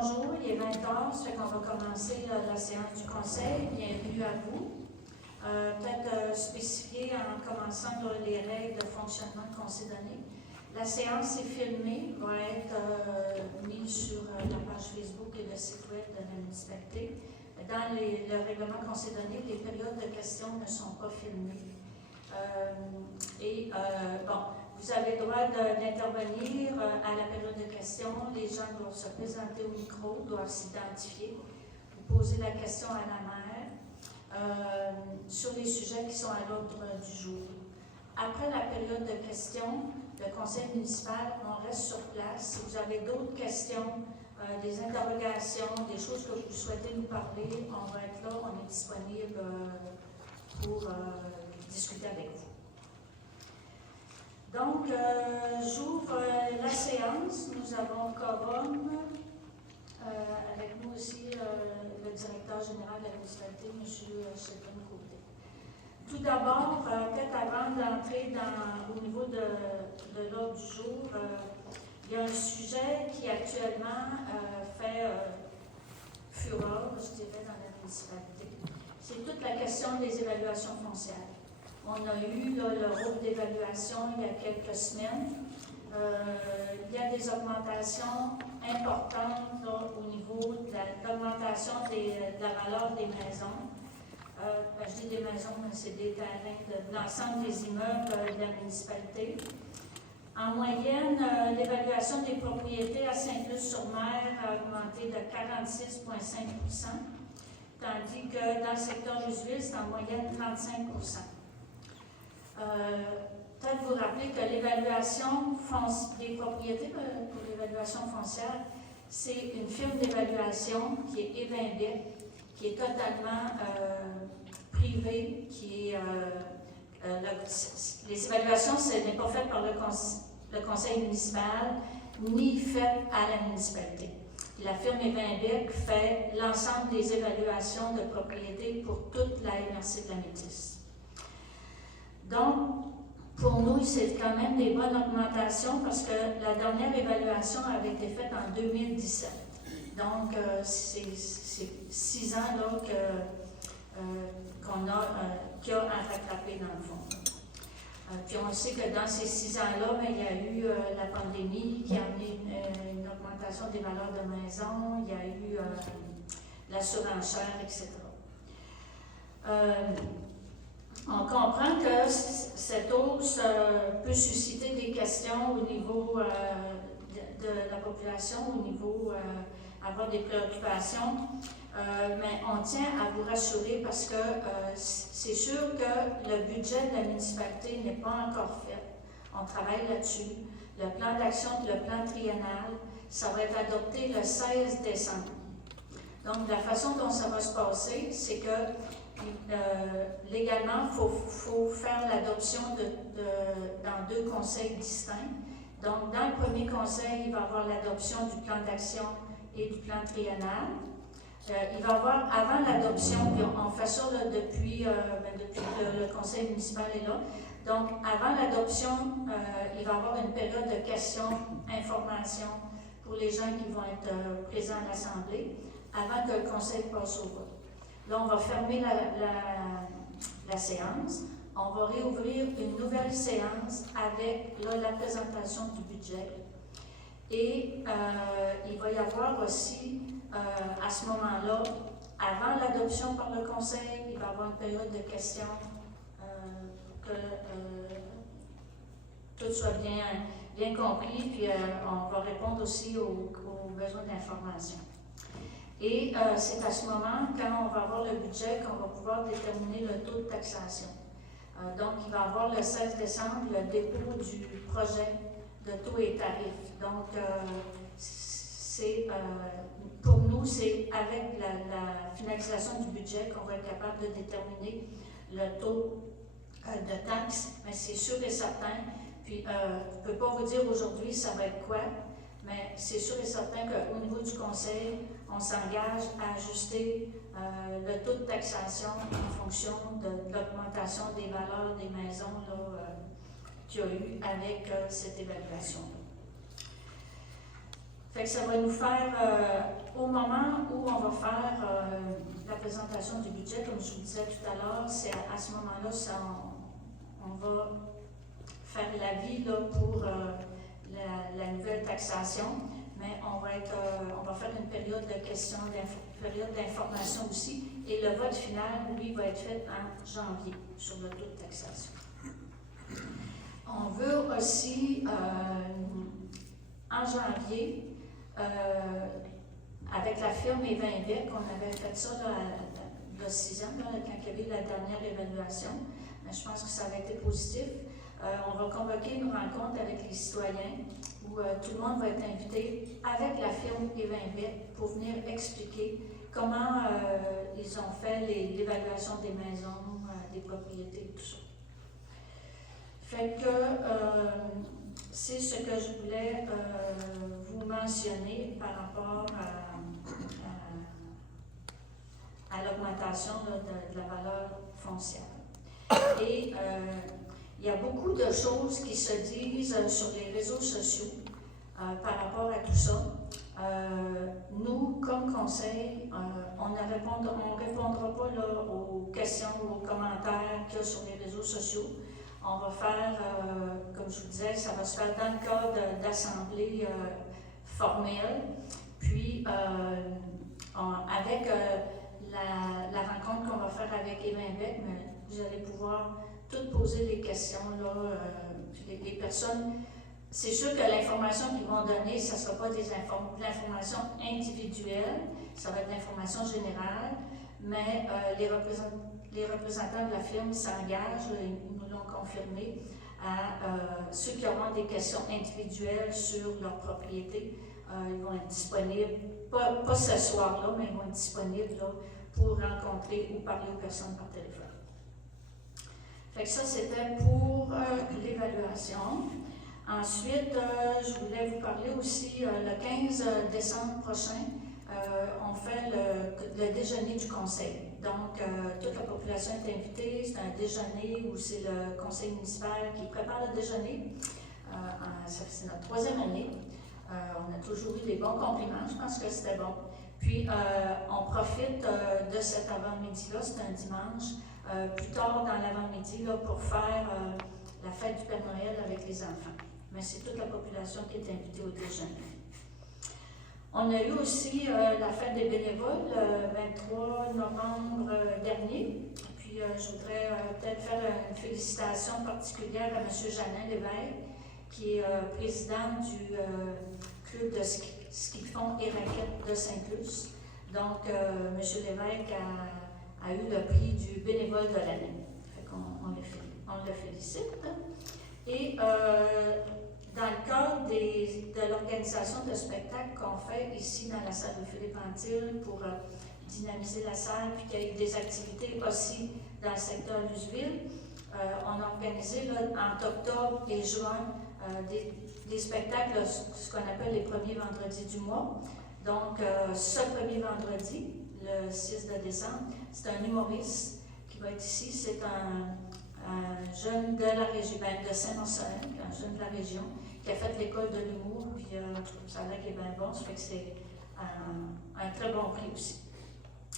bonjour, il est 20h, ça fait qu'on va commencer la séance du conseil. Bienvenue à vous. Peut-être spécifier en commençant les règles de fonctionnement qu'on s'est données. La séance est filmée, va être mise sur la page Facebook et le site web de la municipalité. Dans le règlement qu'on s'est donné, les périodes de questions ne sont pas filmées. Vous avez le droit d'intervenir à la période de questions. Les gens doivent se présenter au micro, doivent s'identifier. Vous posez la question à la maire sur les sujets qui sont à l'ordre du jour. Après la période de questions, le conseil municipal, on reste sur place. Si vous avez d'autres questions, des interrogations, des choses que vous souhaitez nous parler, on va être là, on est disponible pour discuter avec vous. Donc, j'ouvre la séance. Nous avons quorum, avec nous aussi le directeur général de la municipalité, M. Sylvain Côté. Tout d'abord, peut-être avant d'entrer au niveau de l'ordre du jour, il y a un sujet qui actuellement fait fureur, je dirais, dans la municipalité. C'est toute la question des évaluations foncières. On a eu le rôle d'évaluation il y a quelques semaines. Il y a des augmentations importantes au niveau de l'augmentation de la valeur des maisons. Je dis des maisons, mais c'est des terrains de l'ensemble des immeubles de la municipalité. En moyenne, l'évaluation des propriétés à Saint-Luc-sur-Mer a augmenté de 46,5 %, tandis que dans le secteur Roosevelt, c'est en moyenne 35 %. Peut-être vous rappeler que l'évaluation des propriétés pour l'évaluation foncière, c'est une firme d'évaluation qui est Evinbec, qui est totalement privée, qui est les évaluations, ce n'est pas fait par le conseil municipal, ni fait à la municipalité. Et la firme Evinbec fait l'ensemble des évaluations de propriété pour toute la MRC de la Métis. Donc, pour nous, c'est quand même des bonnes augmentations parce que la dernière évaluation avait été faite en 2017. Donc, c'est 6 ans là, qu'il y a à rattraper dans le fond. Puis on sait que dans ces 6 ans-là, il y a eu la pandémie qui a amené une augmentation des valeurs de maison, il y a eu la surenchère, etc. On comprend que cette hausse peut susciter des questions au niveau de la population, au niveau avoir des préoccupations, mais on tient à vous rassurer parce que c'est sûr que le budget de la municipalité n'est pas encore fait. On travaille là-dessus. Le plan d'action, le plan triennal, ça va être adopté le 16 décembre. Donc, la façon dont ça va se passer, c'est que légalement, il faut faire l'adoption dans 2 conseils distincts. Donc, dans le premier conseil, il va y avoir l'adoption du plan d'action et du plan triennal. Il va y avoir, avant l'adoption, puis on fait ça là, depuis que le conseil municipal est là. Donc, avant l'adoption, il va y avoir une période de questions, informations pour les gens qui vont être présents à l'Assemblée, avant que le conseil passe au vote. Là, on va fermer la séance. On va réouvrir une nouvelle séance avec la présentation du budget. Et il va y avoir aussi, à ce moment-là, avant l'adoption par le conseil, il va y avoir une période de questions pour que tout soit bien compris, puis on va répondre aussi aux besoins d'information. Et c'est à ce moment, quand on va avoir le budget, qu'on va pouvoir déterminer le taux de taxation. Donc, il va y avoir le 16 décembre le dépôt du projet de taux et tarifs. Donc, pour nous, c'est avec la finalisation du budget qu'on va être capable de déterminer le taux de taxe, mais c'est sûr et certain. Puis, je ne peux pas vous dire aujourd'hui ça va être quoi, mais c'est sûr et certain qu'au niveau du conseil, on s'engage à ajuster le taux de taxation en fonction de l'augmentation des valeurs des maisons qu'il y a eu avec cette évaluation-là. Fait que ça va nous faire, au moment où on va faire la présentation du budget, comme je vous disais tout à l'heure, c'est à ce moment-là, on va faire l'avis pour la nouvelle taxation, mais on va faire une période de questions, période d'information aussi, et le vote final, lui, va être fait en janvier sur le taux de taxation. On veut aussi, en janvier, avec la firme Evinbec, on avait fait ça il y a 6 ans, quand il y avait la dernière évaluation. Mais je pense que ça avait été positif. On va convoquer une rencontre avec les citoyens où tout le monde va être invité avec la firme Evinbec pour venir expliquer comment ils ont fait l'évaluation des maisons, des propriétés, tout ça. Fait que c'est ce que je voulais vous mentionner par rapport à l'augmentation de la valeur foncière. Et il y a beaucoup de choses qui se disent sur les réseaux sociaux par rapport à tout ça. Nous, comme conseil, on ne répondra pas là, aux questions ou aux commentaires qu'il y a sur les réseaux sociaux. On va faire, comme je vous disais, ça va se faire dans le cadre d'assemblées formelles. Puis, avec la rencontre qu'on va faire avec Evinbec, vous allez pouvoir toutes poser des questions. Là, les personnes, c'est sûr que l'information qu'ils vont donner, ça ne sera pas de l'information individuelle, ça va être de l'information générale, mais les représentants de la firme s'engagent, ils nous l'ont confirmé, à ceux qui auront des questions individuelles sur leur propriété. Ils vont être disponibles, pas ce soir-là, mais ils vont être disponibles là, pour rencontrer ou parler aux personnes par téléphone. Fait que ça, c'était pour l'évaluation. Ensuite, je voulais vous parler aussi, le 15 décembre prochain, on fait le déjeuner du conseil. Donc, toute la population est invitée. C'est un déjeuner où c'est le conseil municipal qui prépare le déjeuner. C'est notre 3e année. On a toujours eu des bons compliments. Je pense que c'était bon. Puis, on profite de cet avant-midi-là, c'est un dimanche, plus tard dans l'avant-midi, pour faire la fête du Père Noël avec les enfants. Mais c'est toute la population qui est invitée au déjeuner. On a eu aussi la fête des bénévoles le 23 novembre dernier. Puis je voudrais peut-être faire une félicitation particulière à M. Jeannin Lévesque, qui est président du club de ski de fond et raquettes de Saint-Luce. Donc, M. Lévesque a eu le prix du bénévole de l'année. Fait qu'on le félicite. Et dans le cadre de l'organisation de spectacles qu'on fait ici dans la salle de Philippe Antil pour dynamiser la salle, puis qu'il y ait des activités aussi dans le secteur d'Useville, on a organisé là, entre octobre et juin des spectacles, ce qu'on appelle les premiers vendredis du mois. Donc, ce premier vendredi, le 6 de décembre, c'est un humoriste qui va être ici. C'est un jeune de la région, de Saint-Marcelin, un jeune de la région, qui a fait l'école de l'humour, puis ça a l'air qu'il est bien bon, ça fait que c'est un très bon prix aussi.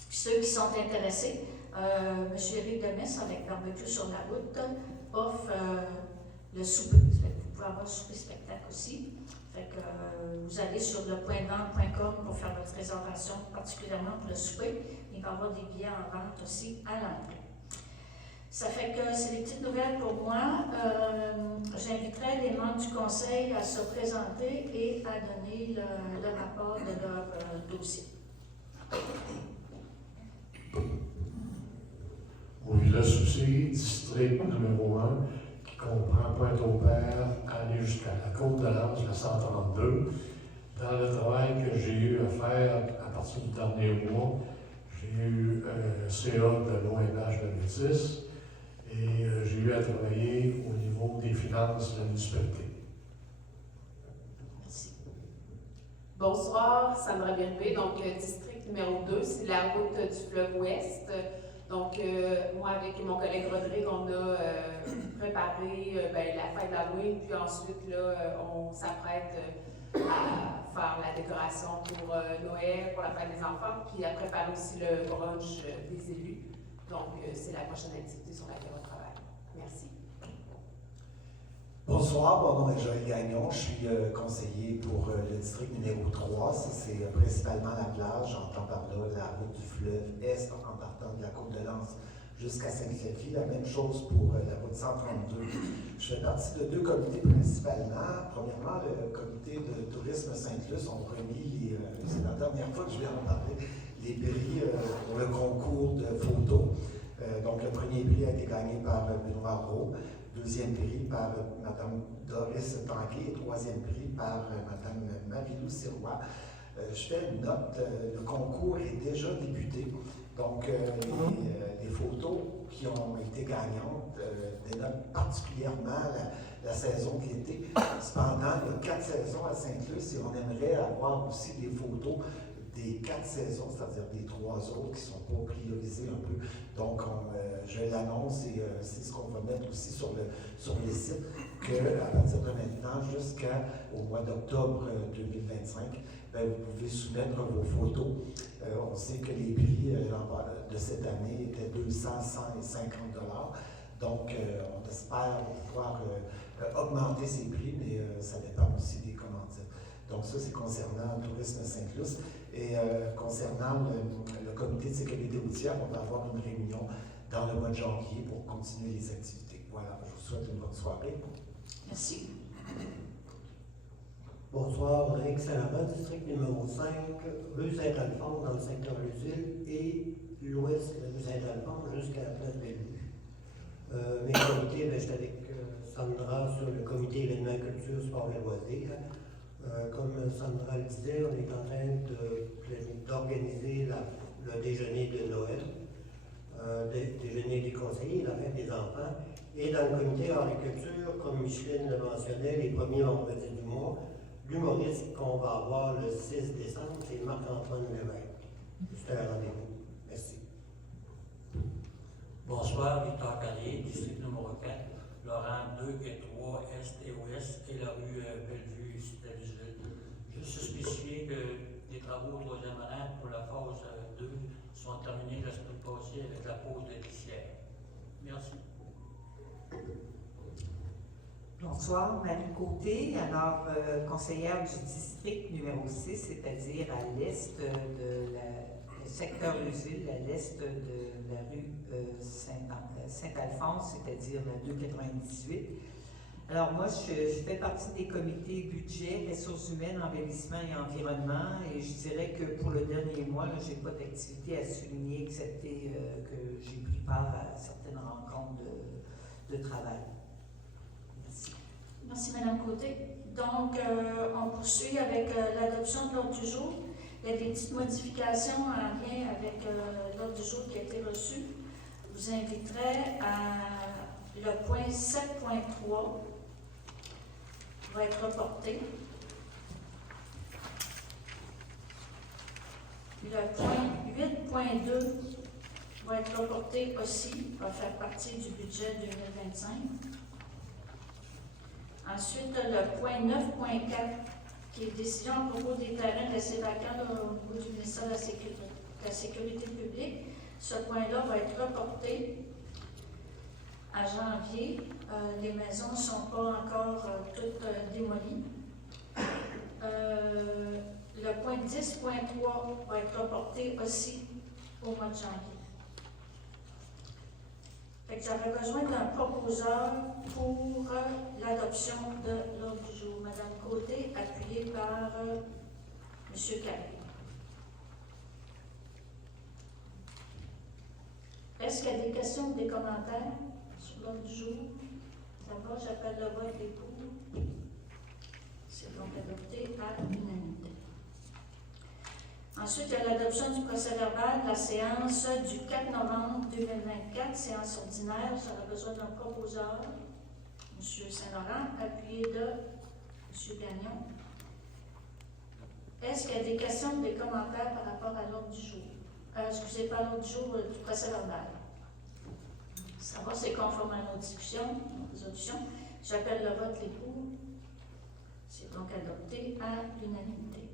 Puis ceux qui sont intéressés, M. Éric Demes, avec Barbecue sur la route, offre le souper. Vous pouvez avoir le souper-spectacle aussi. Fait que vous allez sur le pointvente.com pour faire votre réservation, particulièrement pour le souper. Il va y avoir des billets en vente aussi à l'entrée. Ça fait que c'est des petites nouvelles pour moi. J'inviterai les membres du conseil à se présenter et à donner le rapport de leur dossier. Au Villa-Soucy, district numéro 1, qui comprend Pointe-au-Père, aller jusqu'à la Côte-de-Lens, la 132. Dans le travail que j'ai eu à faire à partir du dernier mois, j'ai eu un CA de l'OMH de Métis et j'ai eu à travailler au niveau des finances de la municipalité. Merci. Bonsoir, Sandra Bernbé, donc district numéro 2, c'est la route du fleuve Ouest. Donc, moi, avec mon collègue Rodrigue, on a préparé la fête d'Halloween, puis ensuite, là, on s'apprête à pour faire la décoration pour Noël, pour la fête des enfants, puis à préparer aussi le brunch des élus. Donc, c'est la prochaine activité sur laquelle on travaille. Merci. Bonsoir, mon nom est Joël Gagnon, je suis conseiller pour le district numéro 3. Ça, c'est principalement la plage, j'entends par là la route du fleuve Est en partant de la côte de Lens jusqu'à Sainte-Sophie. La même chose pour la route 132. Je fais partie de deux comités principalement. Premièrement, le comité de tourisme Sainte-Luce ont remis, c'est la dernière fois que je viens en parler, les prix pour le concours de photos. Donc, le premier prix a été gagné par Benoît Roux, deuxième prix par Mme Doris Tanguay et troisième prix par Mme Marie-Lou Sirois. Je fais une note, le concours est déjà débuté, donc les photos qui ont été gagnantes dénotent particulièrement la saison de l'été. Cependant, il y a 4 saisons à Sainte-Luce et on aimerait avoir aussi des photos des 4 saisons, c'est-à-dire des 3 autres qui ne sont pas priorisées un peu. Donc, je l'annonce et c'est ce qu'on va mettre aussi sur les sites, qu'à partir de maintenant jusqu'au mois d'octobre 2025, bien, vous pouvez soumettre vos photos. On sait que les prix de cette année étaient 200, 100 et 50 $. Donc, on espère pouvoir augmenter ces prix, mais ça dépend aussi des commandites. Donc, ça, c'est concernant le tourisme Sainte-Luce. Et concernant le comité de sécurité routière, on va avoir une réunion dans le mois de janvier pour continuer les activités. Voilà, je vous souhaite une bonne soirée. Merci. Bonsoir, Rick Saint-Laurent, district numéro 5, rue Saint-Alphonse dans le secteur Lucille et l'ouest de rue Saint-Alphonse jusqu'à la place Bellevue. Mes comités, je suis avec Sandra sur le comité événements culture, sport et loisirs. Comme Sandra le disait, on est en train d'organiser le déjeuner de Noël, déjeuner des conseillers, la fête des enfants. Et dans le comité horticulture, comme Micheline le mentionnait, les premiers vendredis du mois, l'humoriste qu'on va avoir le 6 décembre, c'est Marc-Antoine Levesque. C'est un rendez-vous. Merci. Bonsoir, Victor Carrier, district numéro 4, Laurent 2 et 3, Est et Ouest, et la rue Bellevue, Cité-Lucille. Juste spécifier que les travaux au 3e rang pour la phase 2 sont terminés la semaine passée avec la pause de l'ICIère. Merci. Bonsoir, Marie Côté, alors conseillère du district numéro 6, c'est-à-dire à l'est de le secteur Lucille, à l'est de la rue Saint-Alphonse, c'est-à-dire la 298. Alors moi, je fais partie des comités budget, ressources humaines, embellissement et environnement, et je dirais que pour le dernier mois, je n'ai pas d'activité à souligner, excepté que j'ai pris part à certaines rencontres de travail. Merci. Merci, Mme Côté. Donc, on poursuit avec l'adoption de l'ordre du jour. Il y a des petites modifications en lien avec l'ordre du jour qui a été reçu. Je vous inviterai à le point 7.3 va être reporté. Le point 8.2 va être reporté aussi, va faire partie du budget 2025. Ensuite, le point 9.4, qui est décision à propos des terrains laissés vacants au niveau du ministère de la Sécurité publique. Ce point-là va être reporté à janvier. Les maisons ne sont pas encore toutes démolies. Le point 10.3 va être reporté aussi au mois de janvier. J'avais besoin d'un proposeur pour l'adoption de l'ordre du jour. Madame Côté, appuyée par M. Carrier. Est-ce qu'il y a des questions ou des commentaires sur l'ordre du jour? Ça va, j'appelle le vote des pour. C'est donc adopté à l'unanimité. Ensuite, il y a l'adoption du procès-verbal de la séance du 4 novembre 2024, séance ordinaire. J'aurais besoin d'un proposeur, M. Saint-Laurent, appuyé de M. Gagnon. Est-ce qu'il y a des questions ou des commentaires par rapport à l'ordre du jour? Excusez, pas l'ordre du jour du procès-verbal. Ça va, c'est conforme à nos discussions, nos résolutions. J'appelle le vote, les pour. C'est donc adopté à l'unanimité.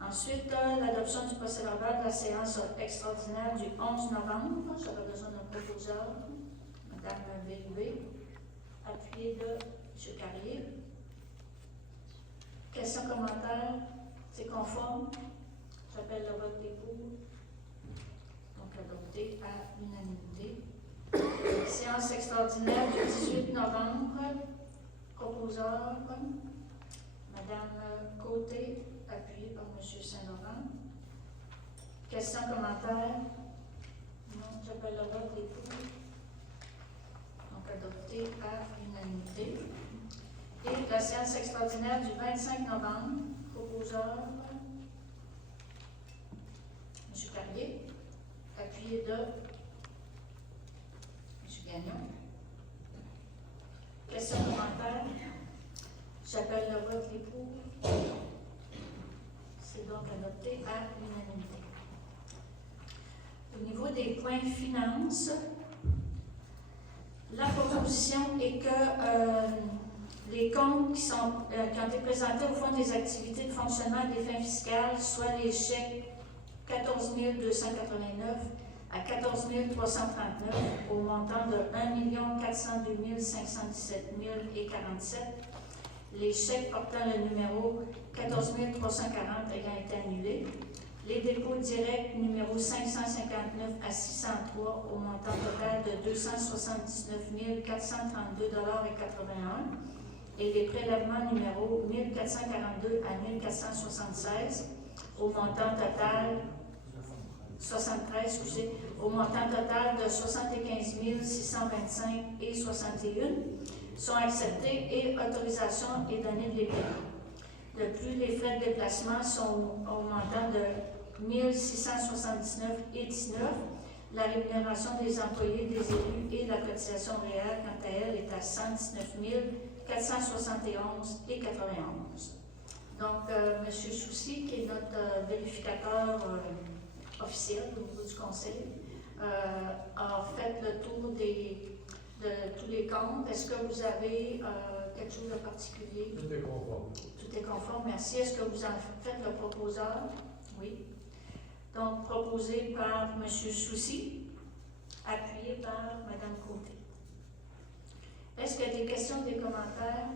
Ensuite, l'adoption du procès-verbal de la séance extraordinaire du 11 novembre. J'avais besoin d'un proposeur, Mme Bélubé, appuyé de M. Carrier. Questions, commentaires? C'est conforme? J'appelle le vote des pour. Donc adopté à l'unanimité. Séance extraordinaire du 18 novembre. Proposeur, Mme Côté, appuyée par M. Saint-Laurent. Questions, commentaires? Non, j'appelle le vote des pour. Donc adopté à l'unanimité. Et la séance extraordinaire du 25 novembre. Proposeur, M. Carrier, appuyé de M. Gagnon. Questions, commentaires? J'appelle le vote des pour. C'est donc adopté à l'unanimité. Au niveau des points finances, la proposition est que les comptes qui ont été présentés au Fonds des activités de fonctionnement des fins fiscales, soit les chèques 14 289 à 14 339 au montant de 1 402 517 047, les chèques portant le numéro 14 340 ayant été annulés, les dépôts directs numéro 559 à 603 au montant total de 279 432,81 $ et les prélèvements numéro 1442 à 1476 au montant total 73, au montant total de 75 625 et 61 sont acceptés et autorisation est donnée de les payer. De plus, les frais de déplacement sont au montant de 1679 et 19. La rémunération des employés, des élus et la cotisation réelle, quant à elle, est à 119 471 et 91. Donc, M. Soucy, qui est notre vérificateur officiel au niveau du Conseil, a fait le tour de tous les comptes. Est-ce que vous avez quelque chose de particulier? Tout est conforme. Tout est conforme, merci. Est-ce que vous en faites le proposeur? Oui. Donc, proposé par M. Soucy, appuyé par Mme Côté. Est-ce qu'il y a des questions, des commentaires?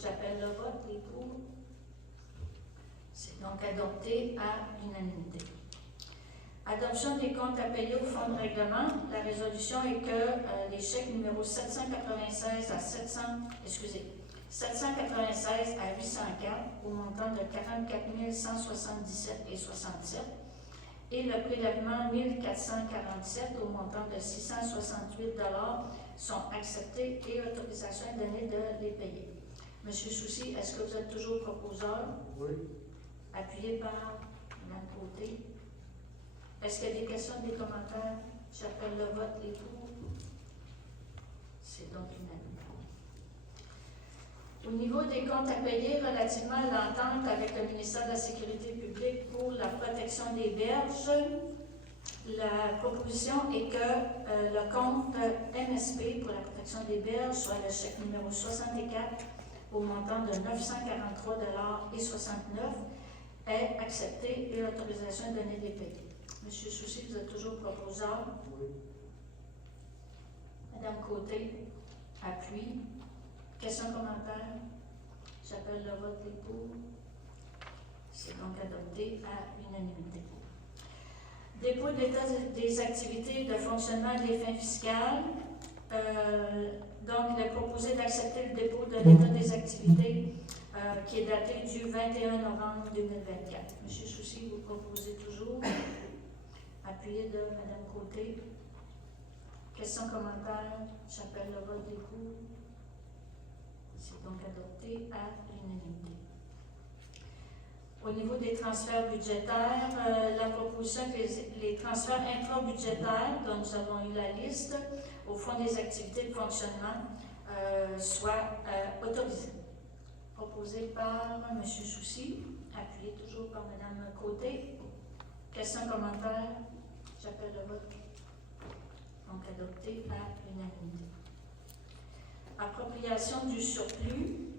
J'appelle le vote, les pour. C'est donc adopté à l'unanimité. Adoption des comptes à payer au fonds de règlement. La résolution est que les chèques numéro 796 à 796 à 804 au montant de 44 177 et 67 et le prélèvement 1447 au montant de 668 $ sont acceptés et autorisation est donnée de les payer. Monsieur Soucy, est-ce que vous êtes toujours proposeur? Oui. Appuyé par Mme Côté. Est-ce qu'il y a des questions, des commentaires? J'appelle le vote, les pour. C'est donc unanime. Au niveau des comptes à payer relativement à l'entente avec le ministère de la Sécurité publique pour la protection des berges, la proposition est que le compte MSP pour la protection des berges, soit le chèque numéro 64 au montant de 943,69 $, est accepté et l'autorisation est donnée des paiements. Monsieur Soucy, vous êtes toujours proposeur? Oui. Madame Côté, appuie. Questions, commentaires? J'appelle le vote des pour. C'est donc adopté à l'unanimité. Dépôt de l'état des activités de fonctionnement des fins fiscales. Donc, il est proposé d'accepter le dépôt de l'état des activités qui est daté du 21 novembre 2024. Monsieur Soucy, vous proposez toujours. Appuyé de Mme Côté. Questions, commentaires? J'appelle le vote des pour. C'est donc adopté à l'unanimité. Au niveau des transferts budgétaires, la proposition que les transferts intra-budgétaires, dont nous avons eu la liste, au fond des activités de fonctionnement, soient autorisés. Proposé par M. Soucy, appuyé toujours par Mme Côté. Questions, commentaires? J'appelle le vote. Donc adopté à l'unanimité. Appropriation du surplus.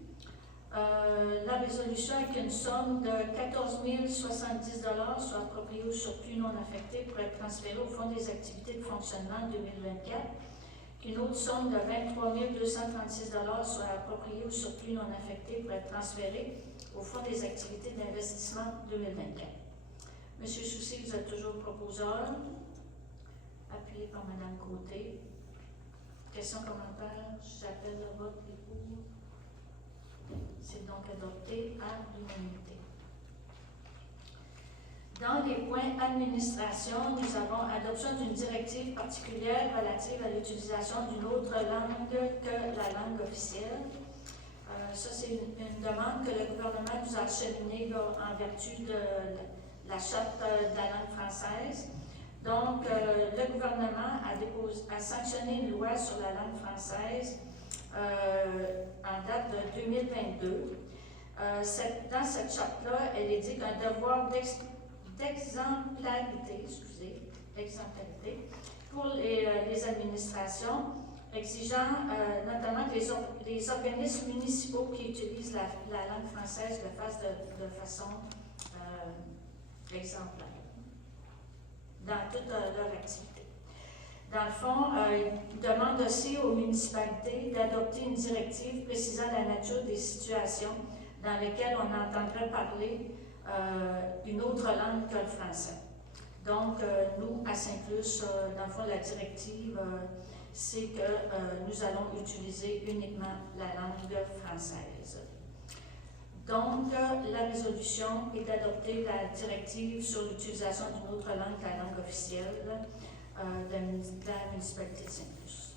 La résolution avec une somme de 14 070 soit appropriée au surplus non affecté pour être transférée au Fonds des activités de fonctionnement 2024. Qu'une autre somme de 23 236 soit appropriée au surplus non affecté pour être transférée au Fonds des activités d'investissement 2024. Monsieur Soucy, vous êtes toujours proposeur, appuyé par Mme Côté. Questions, commentaires? J'appelle le vote. Les pour. C'est donc adopté à l'unanimité. Dans les points administration, nous avons adoption d'une directive particulière relative à l'utilisation d'une autre langue que la langue officielle. Ça, c'est une demande que le gouvernement nous a acheminée en vertu de la Charte de la langue française. Donc, le gouvernement a sanctionné une loi sur la langue française en date de 2022. Dans cette charte-là, elle est dit qu'un devoir d'exemplarité pour les administrations, exigeant notamment que les organismes municipaux qui utilisent la langue française le fassent de façon exemplaire dans toute leur activité. Dans le fond, il demande aussi aux municipalités d'adopter une directive précisant la nature des situations dans lesquelles on entendrait parler une autre langue que le français. Donc, nous, à Saint-Luce, dans le fond, la directive, c'est que nous allons utiliser uniquement la langue française. Donc, la résolution est d'adopter la directive sur l'utilisation d'une autre langue que la langue officielle de la municipalité de Saint-Luce.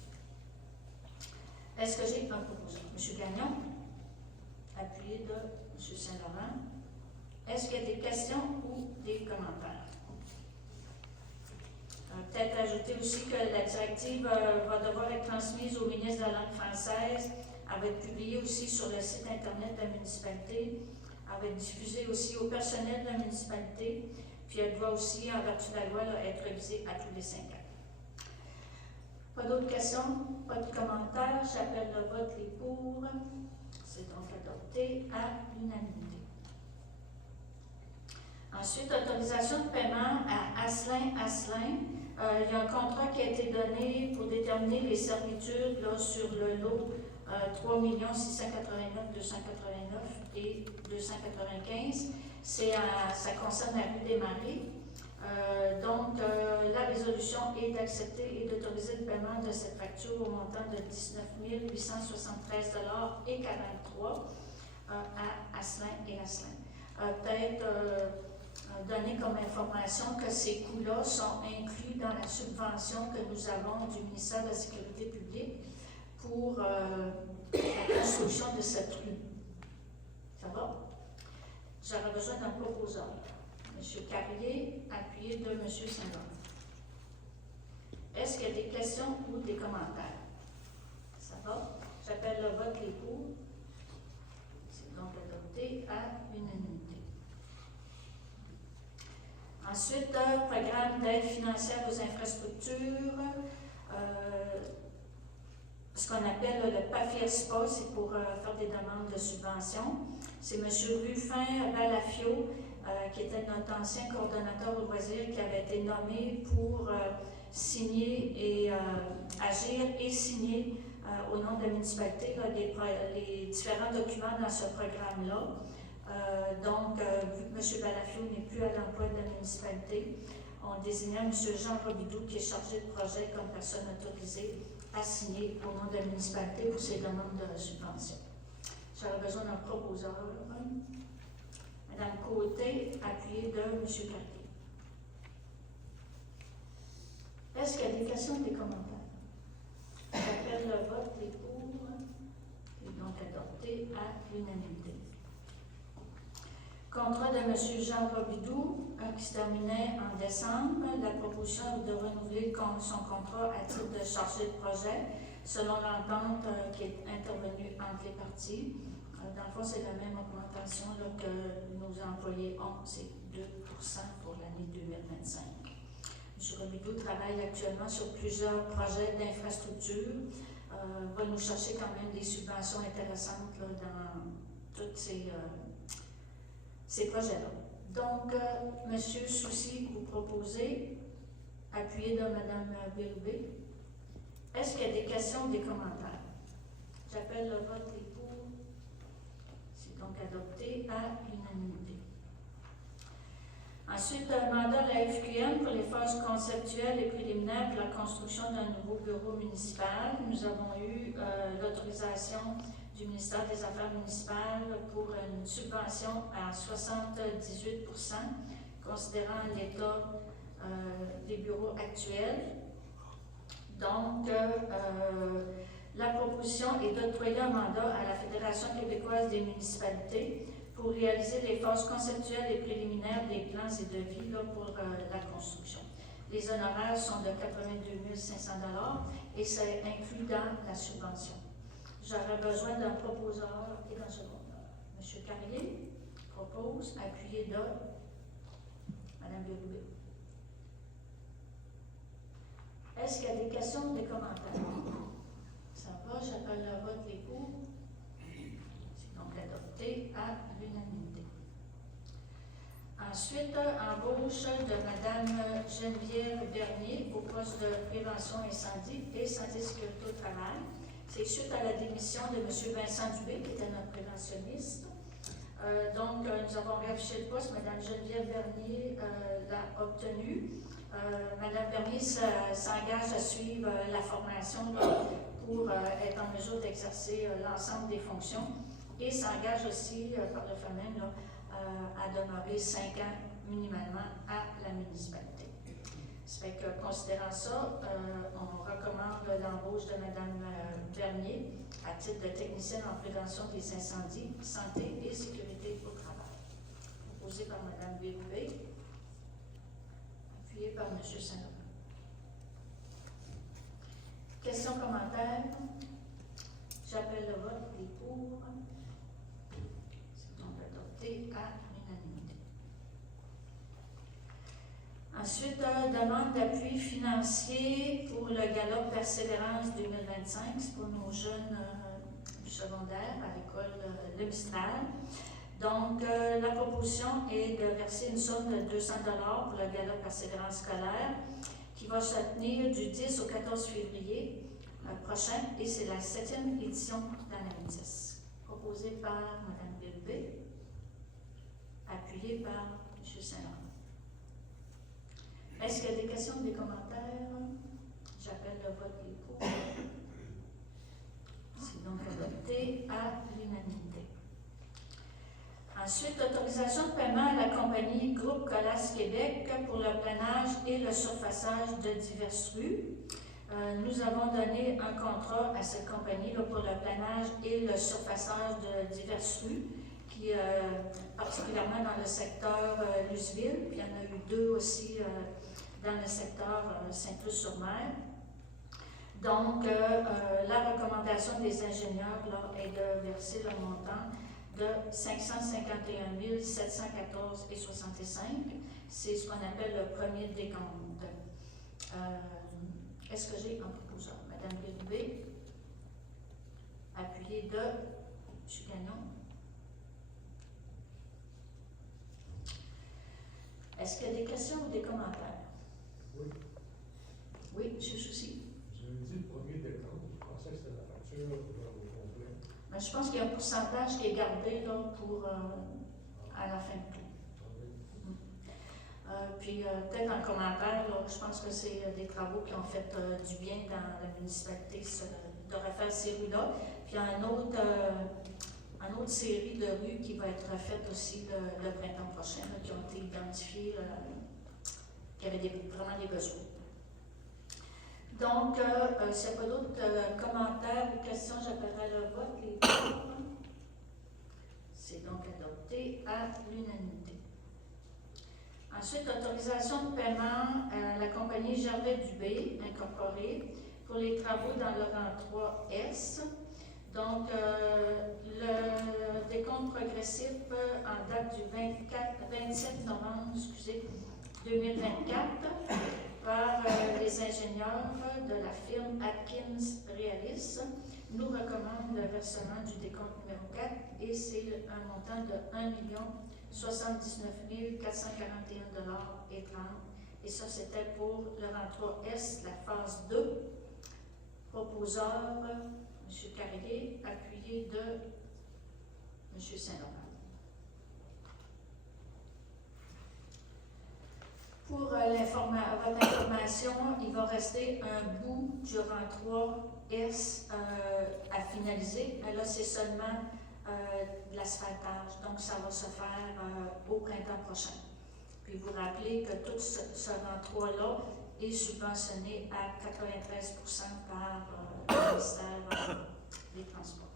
Est-ce que j'ai un proposant? M. Gagnon, appuyé de M. Saint-Laurent. Est-ce qu'il y a des questions ou des commentaires? Peut-être ajouter aussi que la directive va devoir être transmise au ministre de la langue française. Elle va être publiée aussi sur le site Internet de la municipalité. Elle va être diffusée aussi au personnel de la municipalité. Puis elle doit aussi, en vertu de la loi, là, être révisée à tous les 5 ans. Pas d'autres questions? Pas de commentaires? J'appelle le vote. Les pour. C'est donc adopté à l'unanimité. Ensuite, autorisation de paiement à Asselin. Il y a un contrat qui a été donné pour déterminer les servitudes là, sur le lot 3 689 289 et 295. Ça concerne la rue des Marais. Donc, la résolution est d'accepter et d'autoriser le paiement de cette facture au montant de 19 873 et 43 à Asselin et Asselin. Peut-être donner comme information que ces coûts-là sont inclus dans la subvention que nous avons du ministère de la Sécurité publique pour la construction de cette rue. Ça va? J'aurais besoin d'un proposeur. M. Carrier, appuyé de M. Saint-Laurent. Est-ce qu'il y a des questions ou des commentaires? Ça va? J'appelle le vote. Les pour. C'est donc adopté à l'unanimité. Ensuite, programme d'aide financière aux infrastructures, ce qu'on appelle le PAFIESPA, c'est pour faire des demandes de subventions. C'est M. Ruffin Balafio, qui était notre ancien coordonnateur au loisir, qui avait été nommé pour signer et agir et signer au nom de la municipalité là, les différents documents dans ce programme-là. Donc, vu que M. Balafio n'est plus à l'emploi de la municipalité, on désignait M. Jean Robidoux, qui est chargé de projet comme personne autorisée à signer au nom de la municipalité pour ces demandes de subvention. J'aurais besoin d'un proposeur. Mme Côté, appuyée de M. Cartier. Est-ce qu'il y a des questions ou des commentaires? J'appelle le vote. Les pour. Et donc adopté à l'unanimité. Contrat de M. Jean Robidoux, qui se terminait en décembre. La proposition de renouveler son contrat à titre de chargé de projet, selon l'entente qui est intervenue entre les parties. Dans le fond, c'est la même augmentation là, que nos employés ont, c'est 2% pour l'année 2025. M. Robidoux travaille actuellement sur plusieurs projets d'infrastructure, va nous chercher quand même des subventions intéressantes là, dans tous ces projets-là. Donc, M. Soucy, vous proposez, appuyé de Mme Bérubé. Est-ce qu'il y a des questions ou des commentaires? J'appelle le vote et pour. C'est donc adopté à l'unanimité. Ensuite, mandat de la FQM pour les phases conceptuelles et préliminaires pour la construction d'un nouveau bureau municipal. Nous avons eu l'autorisation du ministère des Affaires municipales pour une subvention à 78 %, considérant l'état des bureaux actuels. Donc, la proposition est d'octroyer un mandat à la Fédération québécoise des municipalités pour réaliser les phases conceptuelles et préliminaires des plans et devis là, pour la construction. Les honoraires sont de 82 500 $ et c'est inclus dans la subvention. J'aurais besoin d'un proposeur et d'un secondeur. M. Carrier propose, appuyé de Mme Bérubé. Est-ce qu'il y a des questions ou des commentaires? Ça va, j'appelle le vote et pour. C'est donc adopté à l'unanimité. Ensuite, embauche de Mme Geneviève Bernier au poste de prévention incendie et santé et sécurité au travail. C'est suite à la démission de M. Vincent Dubé, qui était notre préventionniste. Donc, nous avons réaffiché le poste. Mme Geneviève Bernier l'a obtenu. Mme Bernier s'engage à suivre la formation pour être en mesure d'exercer l'ensemble des fonctions et s'engage aussi, par le fait même, à demeurer 5 ans minimalement à la municipalité. Ça fait que, considérant ça, on recommande l'embauche de Mme Bernier à titre de technicienne en prévention des incendies, santé et sécurité au travail. Proposé par Mme Bérubé, appuyé par M. Saint-Laurent. Questions, commentaires? J'appelle le vote. Les pour. C'est donc adopté à l'unanimité. Ensuite, demande d'appui financier pour le gala Persévérance 2025. C'est pour nos jeunes du secondaire à l'école Le Mistral. Donc, la proposition est de verser une somme de 200 $ pour le gala Persévérance scolaire qui va se tenir du 10 au 14 février prochain et c'est la 7e édition d'année 10. Proposée par Mme Bérubé, appuyée par M. Saint-Laurent. Est-ce qu'il y a des questions ou des commentaires? J'appelle le vote des pour. C'est donc adopté à l'unanimité. Ensuite, autorisation de paiement à la compagnie Groupe Colas Québec pour le planage et le surfaçage de diverses rues. Nous avons donné un contrat à cette compagnie là, pour le planage et le surfaçage de diverses rues, qui, particulièrement dans le secteur Luceville, puis il y en a eu 2 aussi dans le secteur Saint-Luc-sur-Mer. Donc, la recommandation des ingénieurs là, est de verser le montant de 551 714,65 $. C'est ce qu'on appelle le premier décompte. Est-ce que j'ai un proposeur? Mme Bérubé, appuyée de M. Gagnon. Est-ce qu'il y a des questions ou des commentaires? Oui. Oui, M. Soucy. Vous avez dit le premier décompte, je pensais que c'était la facture au complet. Mais je pense qu'il y a un pourcentage qui est gardé là, pour à la fin de tout. Puis peut-être en commentaire, là, je pense que c'est des travaux qui ont fait du bien dans la municipalité de refaire ces rues-là. Puis il y a une autre série de rues qui va être faite aussi le printemps prochain, là, qui ont été identifiées, qui avaient vraiment des besoins. Donc, s'il n'y a pas d'autres commentaires ou questions, j'appellerai le vote. Les pour. C'est donc adopté à l'unanimité. Ensuite, autorisation de paiement à la compagnie Gervais-Dubé, incorporée, pour les travaux dans le rang 3S. Donc, le décompte progressif en date du 27 novembre 2024 par les ingénieurs de la firme Atkins Realis nous recommande le versement du décompte numéro 4 et c'est un montant de 1 79 441,30 $. Et ça, c'était pour le rang 3S, la phase 2. Proposeur, M. Carrier, appuyé de M. Saint-Laurent. Pour votre information, il va rester un bout du rang 3S à finaliser. Là, c'est seulement de l'asphaltage, donc ça va se faire au printemps prochain. Puis vous rappelez que tout ce rang 3-là est subventionné à 93% par le ministère des Transports.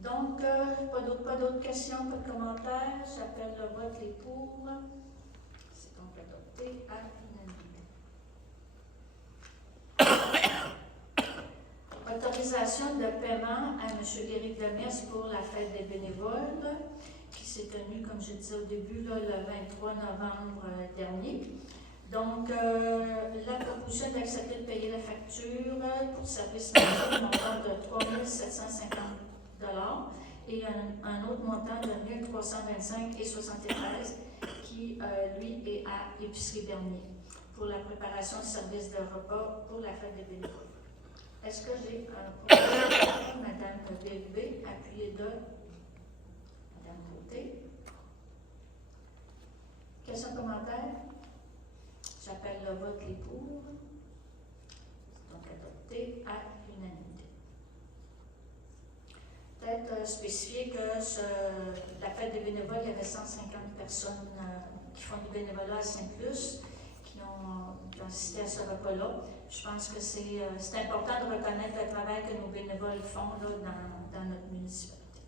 Donc, pas d'autres questions, pas de commentaires. J'appelle le vote, les pour. C'est donc adopté à l'unanimité. Autorisation de paiement à M. Éric Demers pour la fête des bénévoles, qui s'est tenue, comme je disais au début, là, le 23 novembre dernier. Donc, la proposition d'accepter de payer la facture pour service national, montant de 3 750 $ et un autre montant de 1 325,73 $ qui, lui, est à Épicerie Bernier pour la préparation de services de repas pour la fête des bénévoles. Est-ce que j'ai un proposition, Mme Bélubé, appuyé de Mme Côté? Questions, commentaires? J'appelle le vote, les pour. C'est donc adopté à l'unanimité. Peut-être spécifier que la fête des bénévoles, il y avait 150 personnes qui font du bénévolat à Saint-Plus, qui ont assisté à ce repas-là. Je pense que c'est important de reconnaître le travail que nos bénévoles font là, dans notre municipalité.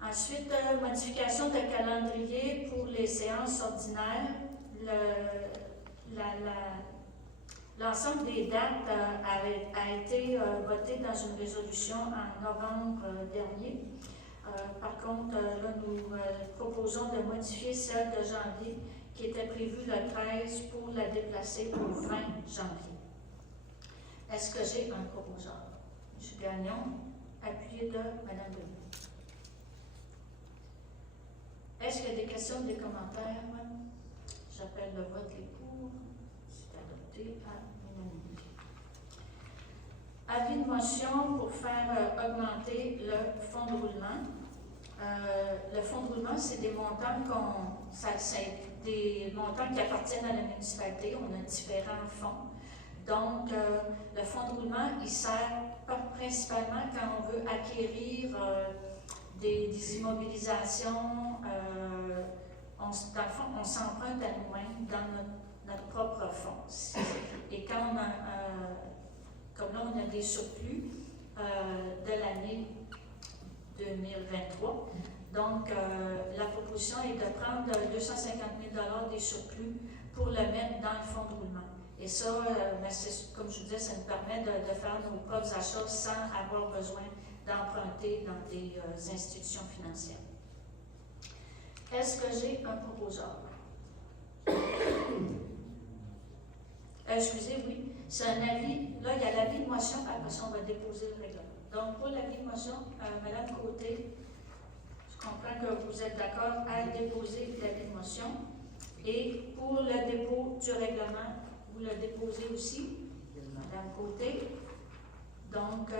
Ensuite, modification de calendrier pour les séances ordinaires. L'ensemble des dates a été voté dans une résolution en novembre dernier. Par contre, là, nous proposons de modifier celle de janvier qui était prévue le 13 pour la déplacer au 20 janvier. Est-ce que j'ai un proposeur? M. Gagnon, appuyé de Mme Denis. Est-ce qu'il y a des questions, des commentaires? J'appelle le vote, les pour. C'est adopté à l'unanimité. Avis de motion pour faire augmenter le fonds de roulement. Le fonds de roulement, c'est des montants c'est des montants qui appartiennent à la municipalité. On a différents fonds. Donc, le fonds de roulement, il sert principalement quand on veut acquérir des immobilisations. Dans le fond, on s'emprunte à nous-mêmes dans notre propre fonds. Et quand on a, comme là, on a des surplus de l'année 2023. Donc, la proposition est de prendre 250 000 $ des surplus pour le mettre dans le fonds de roulement. Et ça, comme je vous disais, ça nous permet de faire nos propres achats sans avoir besoin d'emprunter dans des institutions financières. Est-ce que j'ai un proposeur? Excusez, oui. C'est un avis. Là, il y a l'avis de motion, après ça, on va déposer le règlement. Donc, pour l'avis de motion, Mme Côté, je comprends que vous êtes d'accord à déposer l'avis de motion. Et pour le dépôt du règlement, vous le déposez aussi, Mme Côté. Donc,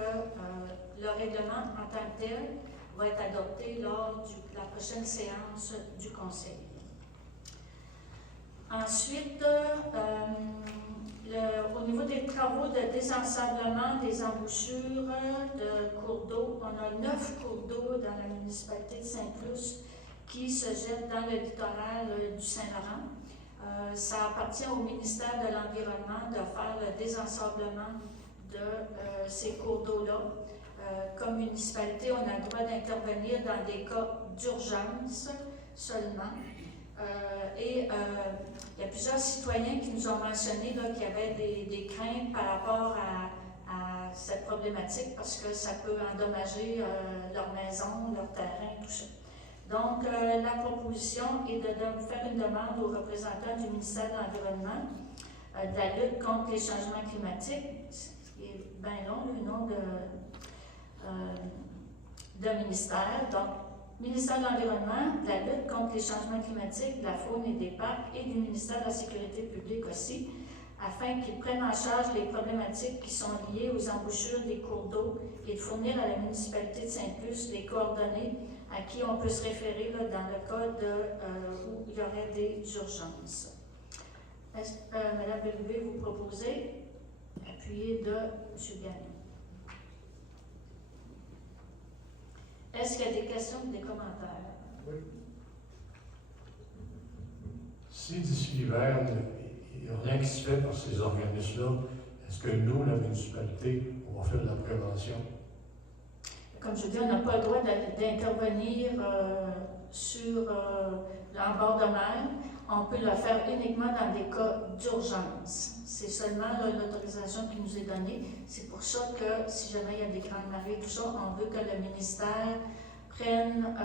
le règlement en tant que tel va être adopté lors de la prochaine séance du Conseil. Ensuite, au niveau des travaux de désensablement des embouchures de cours d'eau, on a 9 cours d'eau dans la municipalité de Saint-Plus qui se jettent dans le littoral du Saint-Laurent. Ça appartient au ministère de l'Environnement de faire le désensablement de ces cours d'eau-là. Comme municipalité, on a le droit d'intervenir dans des cas d'urgence seulement. Il y a plusieurs citoyens qui nous ont mentionné là, qu'il y avait des craintes par rapport à cette problématique parce que ça peut endommager leur maison, leur terrain, tout ça. Donc, la proposition est de faire une demande aux représentants du ministère de l'Environnement de la lutte contre les changements climatiques, ce qui est bien long, le nom de ministère. Donc, ministère de l'Environnement, de la lutte contre les changements climatiques, de la faune et des parcs et du ministère de la Sécurité publique aussi, afin qu'ils prennent en charge les problématiques qui sont liées aux embouchures des cours d'eau et de fournir à la municipalité de Sainte-Luce les coordonnées à qui on peut se référer là, dans le cas où il y aurait des urgences. Mme Bellevue, vous proposez, appuyé de M. Gagnon. Est-ce qu'il y a des questions ou des commentaires? Oui. Si d'ici l'hiver, il n'y a rien qui se fait par ces organismes-là, est-ce que nous, la municipalité, on va faire de la prévention? Comme je dis, on n'a pas le droit d'intervenir sur en bord de mer. On peut le faire uniquement dans des cas d'urgence. C'est seulement l'autorisation qui nous est donnée. C'est pour ça que si jamais il y a des grandes marées, tout ça, on veut que le ministère prenne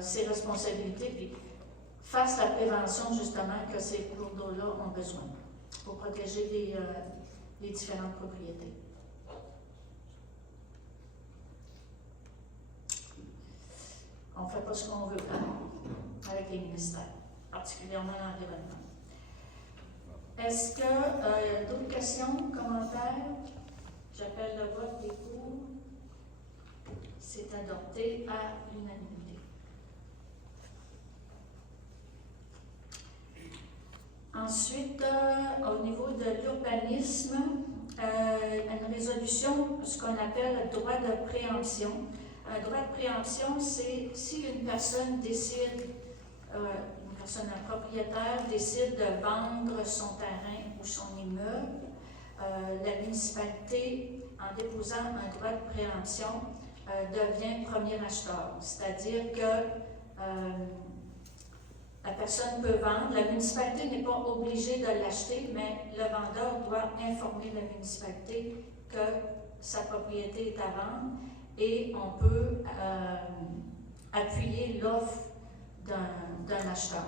ses responsabilités et fasse la prévention justement que ces cours d'eau-là ont besoin pour protéger les différentes propriétés. On ne fait pas ce qu'on veut avec les ministères, particulièrement l'environnement. Est-ce qu'il y a d'autres questions, commentaires? J'appelle le vote des pour. C'est adopté à l'unanimité. Ensuite, au niveau de l'urbanisme, une résolution, ce qu'on appelle le droit de préemption. Un droit de préemption, c'est si une personne décide, une personne, un propriétaire décide de vendre son terrain ou son immeuble, la municipalité, en déposant un droit de préemption, devient premier acheteur. C'est-à-dire que la personne peut vendre, la municipalité n'est pas obligée de l'acheter, mais le vendeur doit informer la municipalité que sa propriété est à vendre. Et on peut appuyer l'offre d'un acheteur.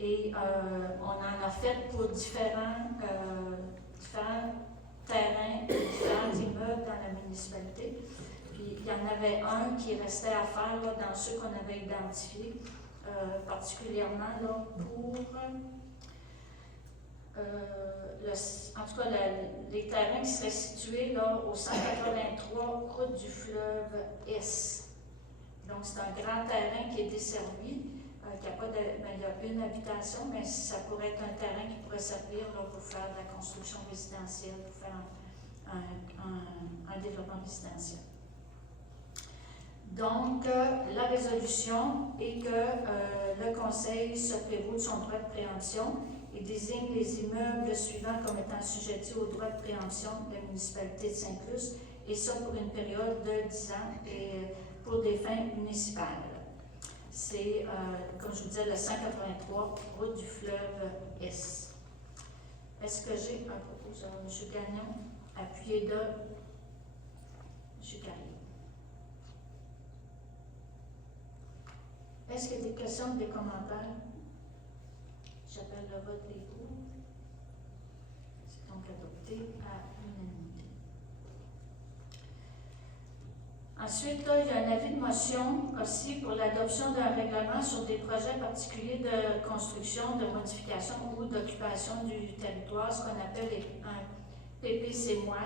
Et on en a fait pour différents terrains, différents immeubles dans la municipalité. Puis il y en avait un qui restait à faire là, dans ceux qu'on avait identifiés, particulièrement là, pour en tout cas, les terrains qui seraient situés là, au 183 route du fleuve Est. Donc, c'est un grand terrain qui est desservi, qui n'a pas de. Il y a une habitation, mais ça pourrait être un terrain qui pourrait servir là, pour faire de la construction résidentielle, pour faire un développement résidentiel. Donc, la résolution est que le Conseil se prévaut de son droit de préemption et désigne les immeubles suivants comme étant assujettis au droit de préemption de la municipalité de Sainte-Luce, et ça pour une période de 10 ans et pour des fins municipales. C'est, comme je vous disais, le 183 route du fleuve Est. Est-ce que j'ai un propositeur? M. Gagnon, appuyé de M. Carrier. Est-ce qu'il y a des questions ou des commentaires? J'appelle le vote des pour. C'est donc adopté à l'unanimité. Ensuite, là, il y a un avis de motion aussi pour l'adoption d'un règlement sur des projets particuliers de construction, de modification ou d'occupation du territoire, ce qu'on appelle un PPC-moi.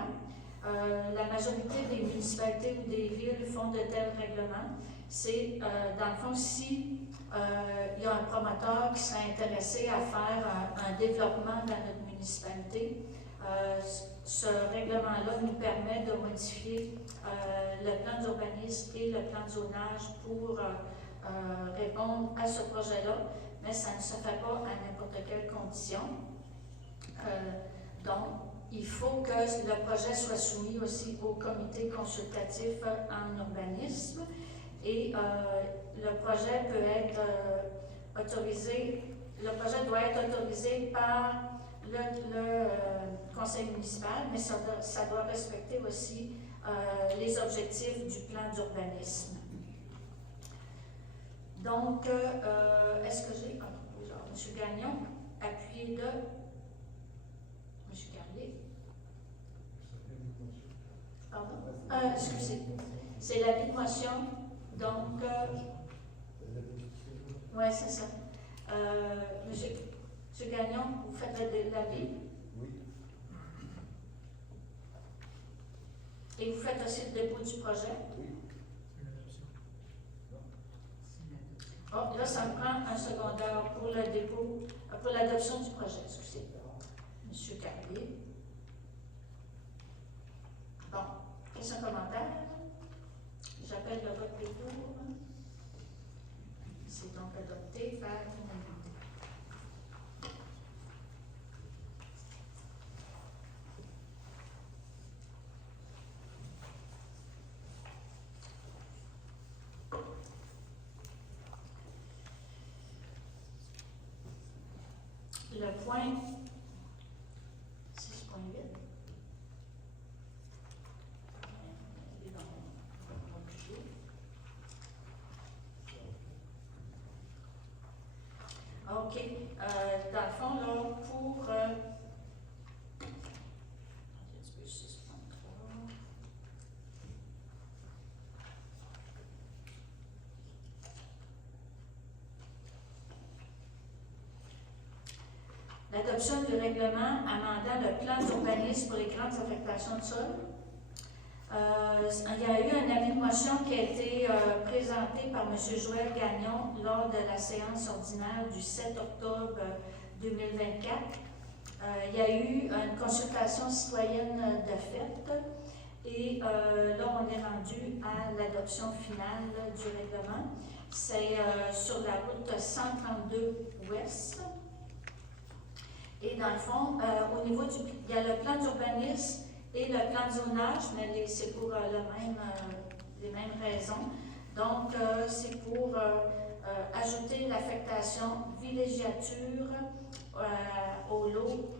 La majorité des municipalités ou des villes font de tels règlements. C'est, dans le fond, si il y a un promoteur qui serait intéressé à faire un développement dans notre municipalité, ce règlement-là nous permet de modifier le plan d'urbanisme et le plan de zonage pour répondre à ce projet-là, mais ça ne se fait pas à n'importe quelle condition. Donc, il faut que le projet soit soumis aussi au comité consultatif en urbanisme et le projet peut être autorisé, le projet doit être autorisé par le conseil municipal, mais ça doit respecter aussi les objectifs du plan d'urbanisme. Donc, est-ce que j'ai un proposeur? M. Gagnon, appuyé de M. Carlier. Pardon? Excusez. C'est l'avis de motion. Donc, oui, c'est ça. Monsieur Gagnon, vous faites l'avis? Oui. Et vous faites aussi le dépôt du projet? Oui. Oh, là, ça me prend un secondaire pour le dépôt, pour l'adoption du projet, excusez. Monsieur Carrier. Bon, question commentaire. J'appelle le vote des pour. C'est donc adopté par l'unanimité. Le point 6.8. Il est dans mon budget. OK. Dans le fond, là, pour... un petit peu, 6.3. L'adoption du règlement amendant le plan d'urbanisme pour les grandes affectations de sol. Il y a eu un avis de motion qui a été présenté par M. Joël Gagnon lors de la séance ordinaire du 7 octobre 2024. Il y a eu une consultation citoyenne de fait et là, on est rendu à l'adoption finale du règlement. C'est sur la route 132 ouest. Et dans le fond, au niveau du... Il y a le plan d'urbanisme et le plan de zonage, mais c'est pour les mêmes raisons. Donc, c'est pour ajouter l'affectation villégiature au lot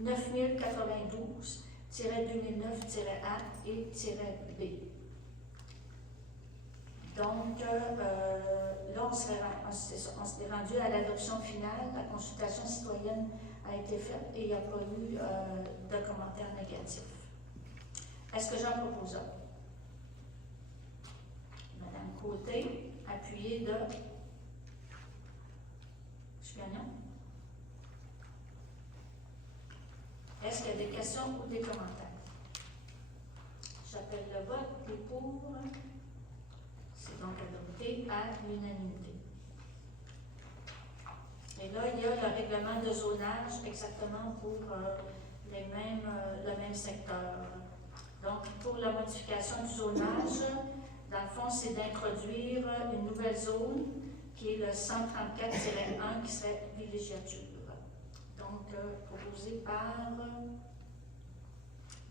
9092-2009-A et -B. Donc, là, on s'est rendu à l'adoption finale. La consultation citoyenne a été faite et il n'y a pas eu de commentaires négatifs. Est-ce que j'en propose un? Madame Côté, appuyée de... Je suis gagnant. Est-ce qu'il y a des questions ou des commentaires? J'appelle le vote. Qui est pour? C'est donc adopté à l'unanimité. Et là, il y a le règlement de zonage exactement pour le même secteur. Donc, pour la modification du zonage, dans le fond, c'est d'introduire une nouvelle zone qui est le 134-1 qui serait villégiature. Donc, proposé par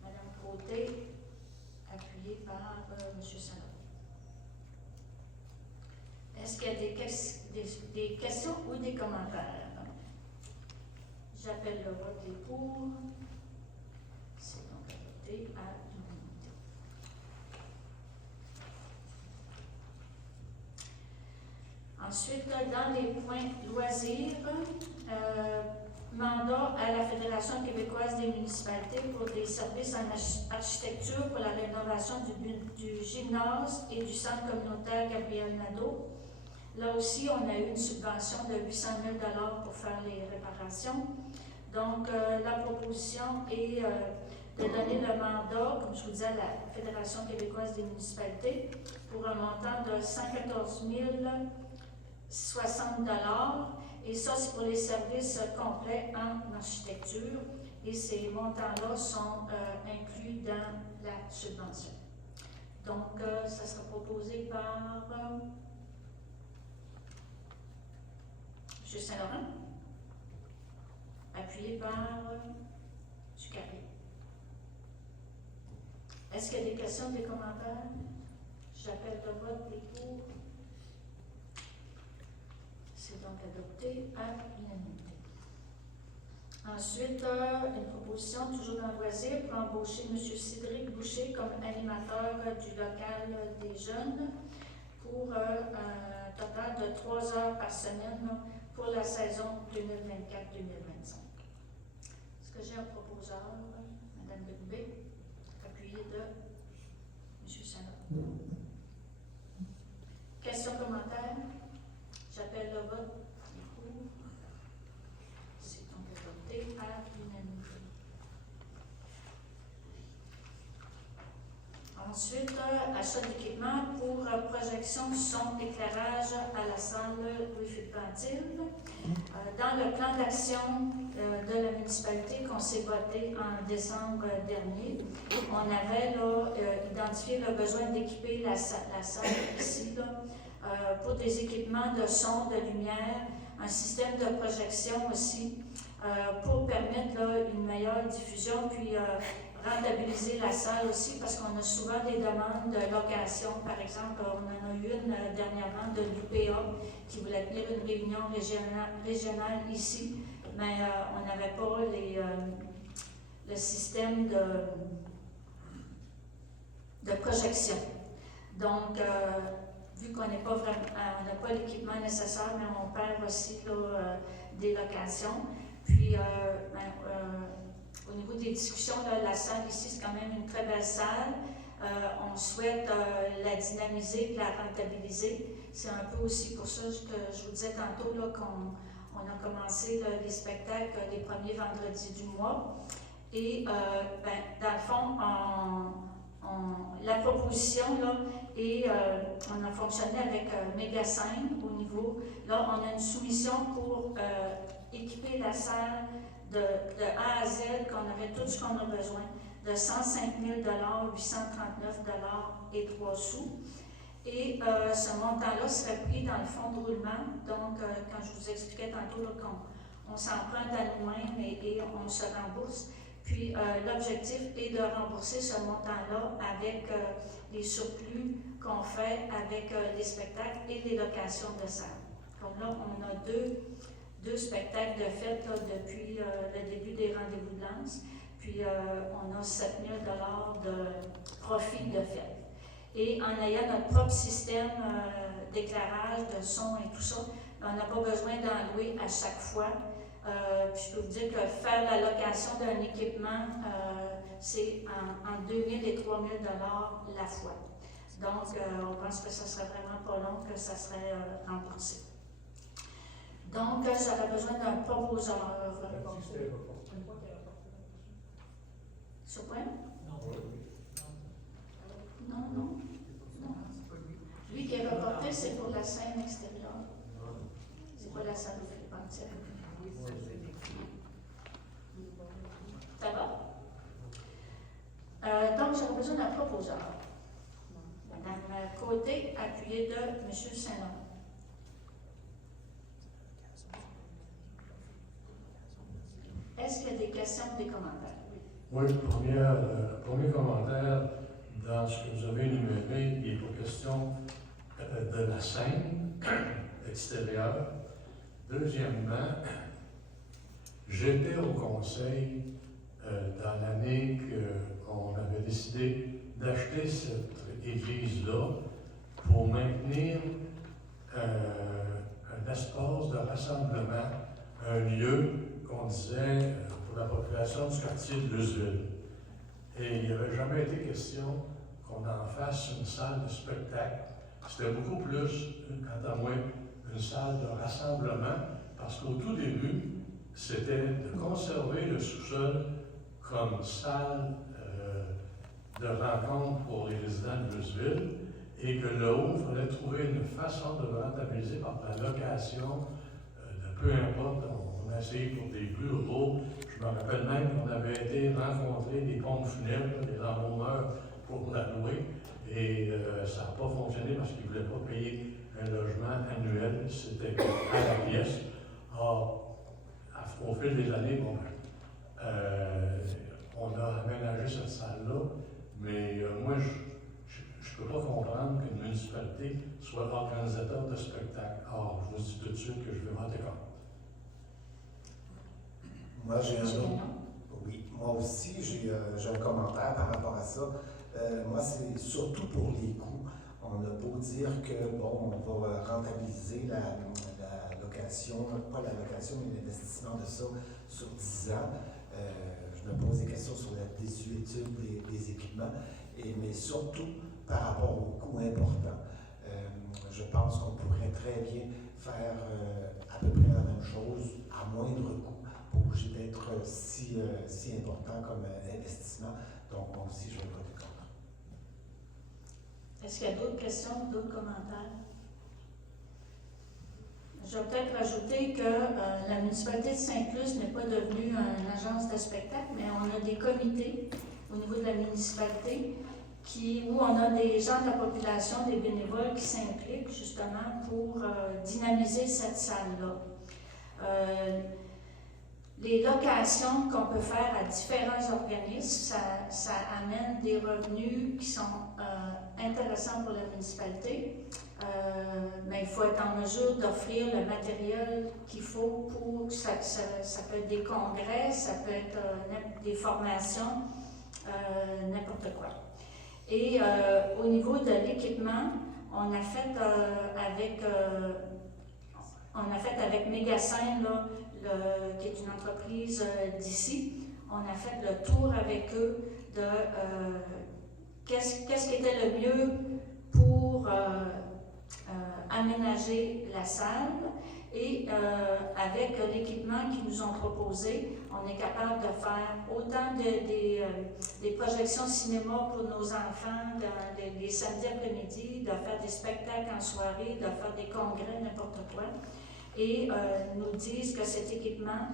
Mme Côté, appuyé par M. Salon. Est-ce qu'il y a des questions ou des commentaires? J'appelle le vote des pour. C'est donc adopté à l'unanimité. Ensuite, dans les points loisirs, mandat à la Fédération québécoise des municipalités pour des services en architecture pour la rénovation du gymnase et du centre communautaire Gabriel Nadeau. Là aussi, on a eu une subvention de 800 000 $ pour faire les réparations. Donc, la proposition est de donner le mandat, comme je vous disais, à la Fédération québécoise des municipalités pour un montant de 114 060 $. Et ça, c'est pour les services complets en architecture. Et ces montants-là sont inclus dans la subvention. Donc, ça sera proposé par... M. Saint-Laurent, appuyé par M. Carré. Est-ce qu'il y a des questions, des commentaires? J'appelle le vote des pour. C'est donc adopté à l'unanimité. Ensuite, une proposition, toujours dans le loisir, pour embaucher M. Cédric Boucher comme animateur du local des jeunes pour un total de 3 heures par semaine pour la saison 2024-2025. Est-ce que j'ai un proposeur, Mme Dubé, appuyé appuyé de M. Saint-Laurent. Questions, commentaires? J'appelle le vote. Qui est pour? C'est donc adopté à l'unanimité. Ensuite, achat d'équipement pour projection son éclairage à la salle Louis-Philippe Antille. Dans le plan d'action de la municipalité qu'on s'est voté en décembre dernier, on avait là, identifié le besoin d'équiper la salle ici là, pour des équipements de son, de lumière, un système de projection aussi, pour permettre là, une meilleure diffusion, puis rentabiliser la salle aussi, parce qu'on a souvent des demandes de location. Par exemple, on en a eu une dernièrement de l'UPA qui voulait tenir une réunion régionale ici, mais on n'avait pas le système de projection. Donc, vu qu'on n'est pas vraiment, on n'a pas l'équipement nécessaire, mais on perd aussi là, des locations. Puis, au niveau des discussions, là, la salle ici, c'est quand même une très belle salle. On souhaite la dynamiser et la rentabiliser. C'est un peu aussi pour ça que je vous disais tantôt là, qu'on a commencé là, les spectacles les premiers vendredis du mois. Et dans le fond, la proposition, là, et on a fonctionné avec Méga5 au niveau. Là, on a une soumission pour équiper la salle de A à Z, qu'on aurait tout ce qu'on a besoin, de 105 000 839 et 3 sous. Et ce montant-là serait pris dans le fonds de roulement. Donc, quand je vous expliquais tantôt qu'on s'emprunte à nous-mêmes et on se rembourse. Puis, l'objectif est de rembourser ce montant-là avec les surplus qu'on fait avec les spectacles et les locations de salles. Donc là, on a deux spectacles de fête là, depuis le début des rendez-vous de lance. Puis, on a 7 000 de profit de fête. Et en ayant notre propre système d'éclairage, de son et tout ça, on n'a pas besoin d'en louer à chaque fois. Puis je peux vous dire que faire la location d'un équipement, c'est en 2 000 et 3 000 la fois. Donc, on pense que ça serait vraiment pas long que ça serait remboursé. Donc, j'aurais besoin d'un proposeur. Ce point? Non. Lui qui est reporté, c'est pour la scène extérieure. C'est pas la salle de Philippe Antille. Ça va? Donc, j'aurais besoin d'un proposeur. Madame Côté, appuyée de M. Saint-Laurent. Est-ce qu'il y a des questions ou des commentaires? Oui, premier commentaire, dans ce que vous avez énuméré, il est pour question de la scène extérieure. Deuxièmement, j'étais au conseil dans l'année qu'on avait décidé d'acheter cette église-là pour maintenir un espace de rassemblement, un lieu qu'on disait pour la population du quartier de Leuzeville. Et il n'y avait jamais été question qu'on en fasse une salle de spectacle. C'était beaucoup plus, quant à moi, une salle de rassemblement, parce qu'au tout début, c'était de conserver le sous-sol comme salle de rencontre pour les résidents de Leuzeville, et que le haut, il fallait trouver une façon de rentabiliser par la location de peu importe. On a essayé pour des bureaux. Je me rappelle même qu'on avait été rencontrer des pompes funèbres, des embaumeurs pour la louer, et ça n'a pas fonctionné parce qu'ils ne voulaient pas payer un logement annuel. C'était à la pièce. Or, au fil des années, on a aménagé cette salle-là, mais moi, je ne peux pas comprendre qu'une municipalité soit organisateur de spectacle. Or, je vous dis tout de suite que je vais voter contre. Moi, j'ai un autre. Oui, moi aussi, j'ai un commentaire par rapport à ça. Moi, c'est surtout pour les coûts. On a beau dire que, bon, on va rentabiliser la location, pas la location, mais l'investissement de ça sur 10 ans. Je me pose des questions sur la désuétude des équipements, mais surtout par rapport aux coûts importants. Je pense qu'on pourrait très bien faire à peu près la même chose à moindre coût, pas obligé d'être si important comme investissement. Donc, moi aussi, je vais voter contre. Est-ce qu'il y a d'autres questions, d'autres commentaires? Je vais peut-être rajouter que la municipalité de Sainte-Luce n'est pas devenue une agence de spectacle, mais on a des comités au niveau de la municipalité où on a des gens de la population, des bénévoles qui s'impliquent justement pour dynamiser cette salle-là. Les locations qu'on peut faire à différents organismes, ça amène des revenus qui sont intéressants pour la municipalité. Mais il faut être en mesure d'offrir le matériel qu'il faut pour ça peut être des congrès, ça peut être des formations, n'importe quoi. Et au niveau de l'équipement, on a fait avec Mégascène, qui est une entreprise d'ici, on a fait le tour avec eux de qu'est-ce qui était le mieux pour aménager la salle. Et avec l'équipement qu'ils nous ont proposé, on est capable de faire autant des projections cinéma pour nos enfants les samedis après-midi, de faire des spectacles en soirée, de faire des congrès, n'importe quoi. Et nous disent que cet équipement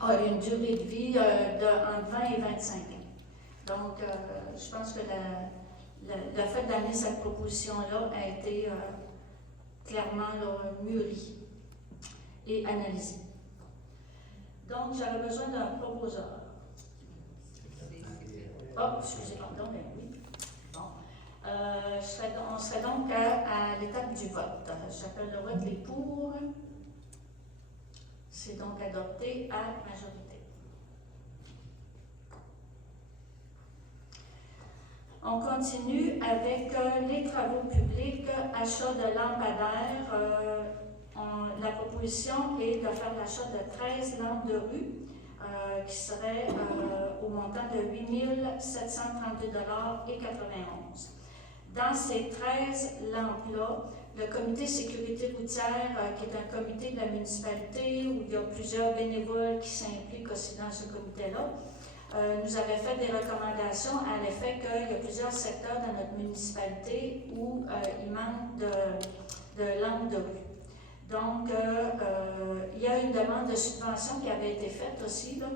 a une durée de vie entre 20 et 25 ans. Donc, je pense que le fait d'amener cette proposition-là a été clairement mûri et analysé. Donc, j'avais besoin d'un proposeur. Oh, excusez, pardon, ben oui. Bon. On serait donc à l'étape du vote. J'appelle le vote les pour. C'est donc adopté à majorité. On continue avec les travaux publics, achat de lampadaires. La proposition est de faire l'achat de 13 lampes de rue qui seraient au montant de 8 732,91 $. Dans ces 13 lampes-là, le comité sécurité routière, qui est un comité de la municipalité où il y a plusieurs bénévoles qui s'impliquent aussi dans ce comité-là, nous avait fait des recommandations à l'effet qu'il y a plusieurs secteurs dans notre municipalité où il manque de lampes de rue. Donc, il y a une demande de subvention qui avait été faite aussi, là,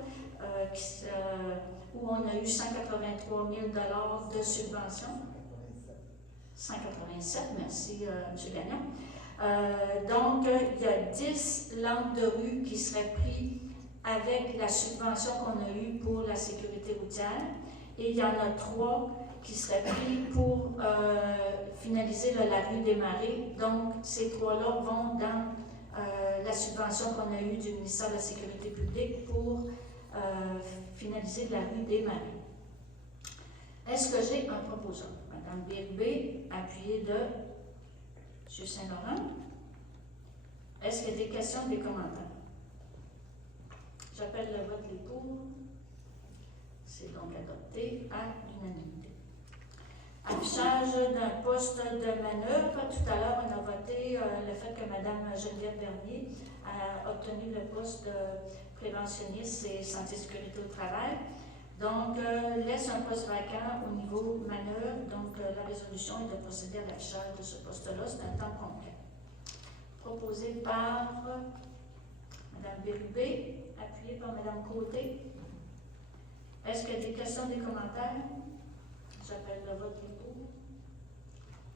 où on a eu 183 000 $ de subvention. 187, merci M. Gagnon. Donc, il y a 10 lampes de rue qui seraient prises avec la subvention qu'on a eue pour la sécurité routière. Et il y en a 3 qui seraient pris pour finaliser la rue des Marais. Donc, ces 3-là vont dans la subvention qu'on a eue du ministère de la Sécurité publique pour finaliser la rue des Marais. Est-ce que j'ai un proposeur? Madame Bérubé, appuyée de M. Saint-Laurent. Est-ce qu'il y a des questions, des commentaires? J'appelle le vote les pour. C'est donc adopté à l'unanimité. Affichage d'un poste de manœuvre. Tout à l'heure, on a voté le fait que Mme Geneviève Bernier a obtenu le poste de préventionniste et santé et sécurité au travail. Donc, laisse un poste vacant au niveau manœuvre. Donc, la résolution est de procéder à l'affichage de ce poste-là. C'est un temps complet. Proposé par Mme Bérubé, appuyé par Mme Côté. Est-ce qu'il y a des questions, des commentaires? J'appelle le vote des pour.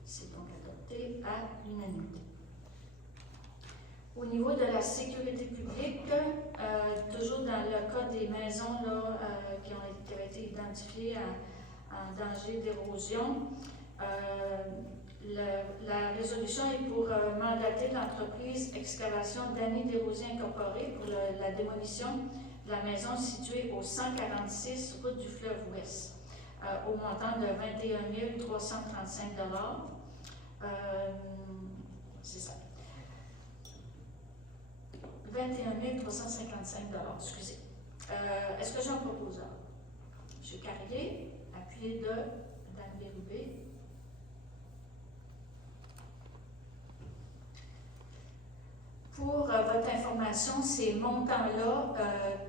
C'est donc adopté à l'unanimité. Au niveau de la sécurité publique, toujours dans le cas des maisons là, qui avaient été identifiées en danger d'érosion, la résolution est pour mandater l'entreprise Excavation d'Annie Desrosiers Incorporée pour la démolition de la maison située au 146 route du Fleuve Ouest, au montant de 21 335 $. C'est ça. 21 21 355 excusez. Est-ce que j'ai un proposeur? M. Carrier, appuyé de Mme Bérubé. Pour votre information, ces montants-là,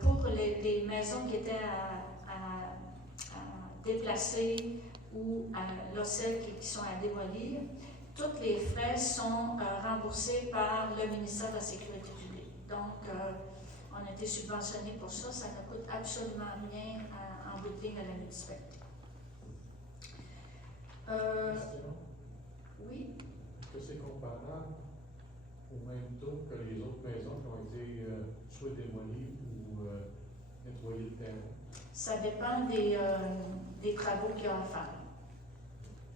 pour les maisons qui étaient à déplacer ou celles qui sont à démolir, tous les frais sont remboursés par le ministère de la Sécurité publique. Donc, on a été subventionné pour ça. Ça ne coûte absolument rien en bout de ligne à la municipalité. Question? Oui. Est-ce que c'est comparable au même taux que les autres maisons qui ont été soit démolies ou nettoyées de terrain? Ça dépend des travaux qu'il y a à faire.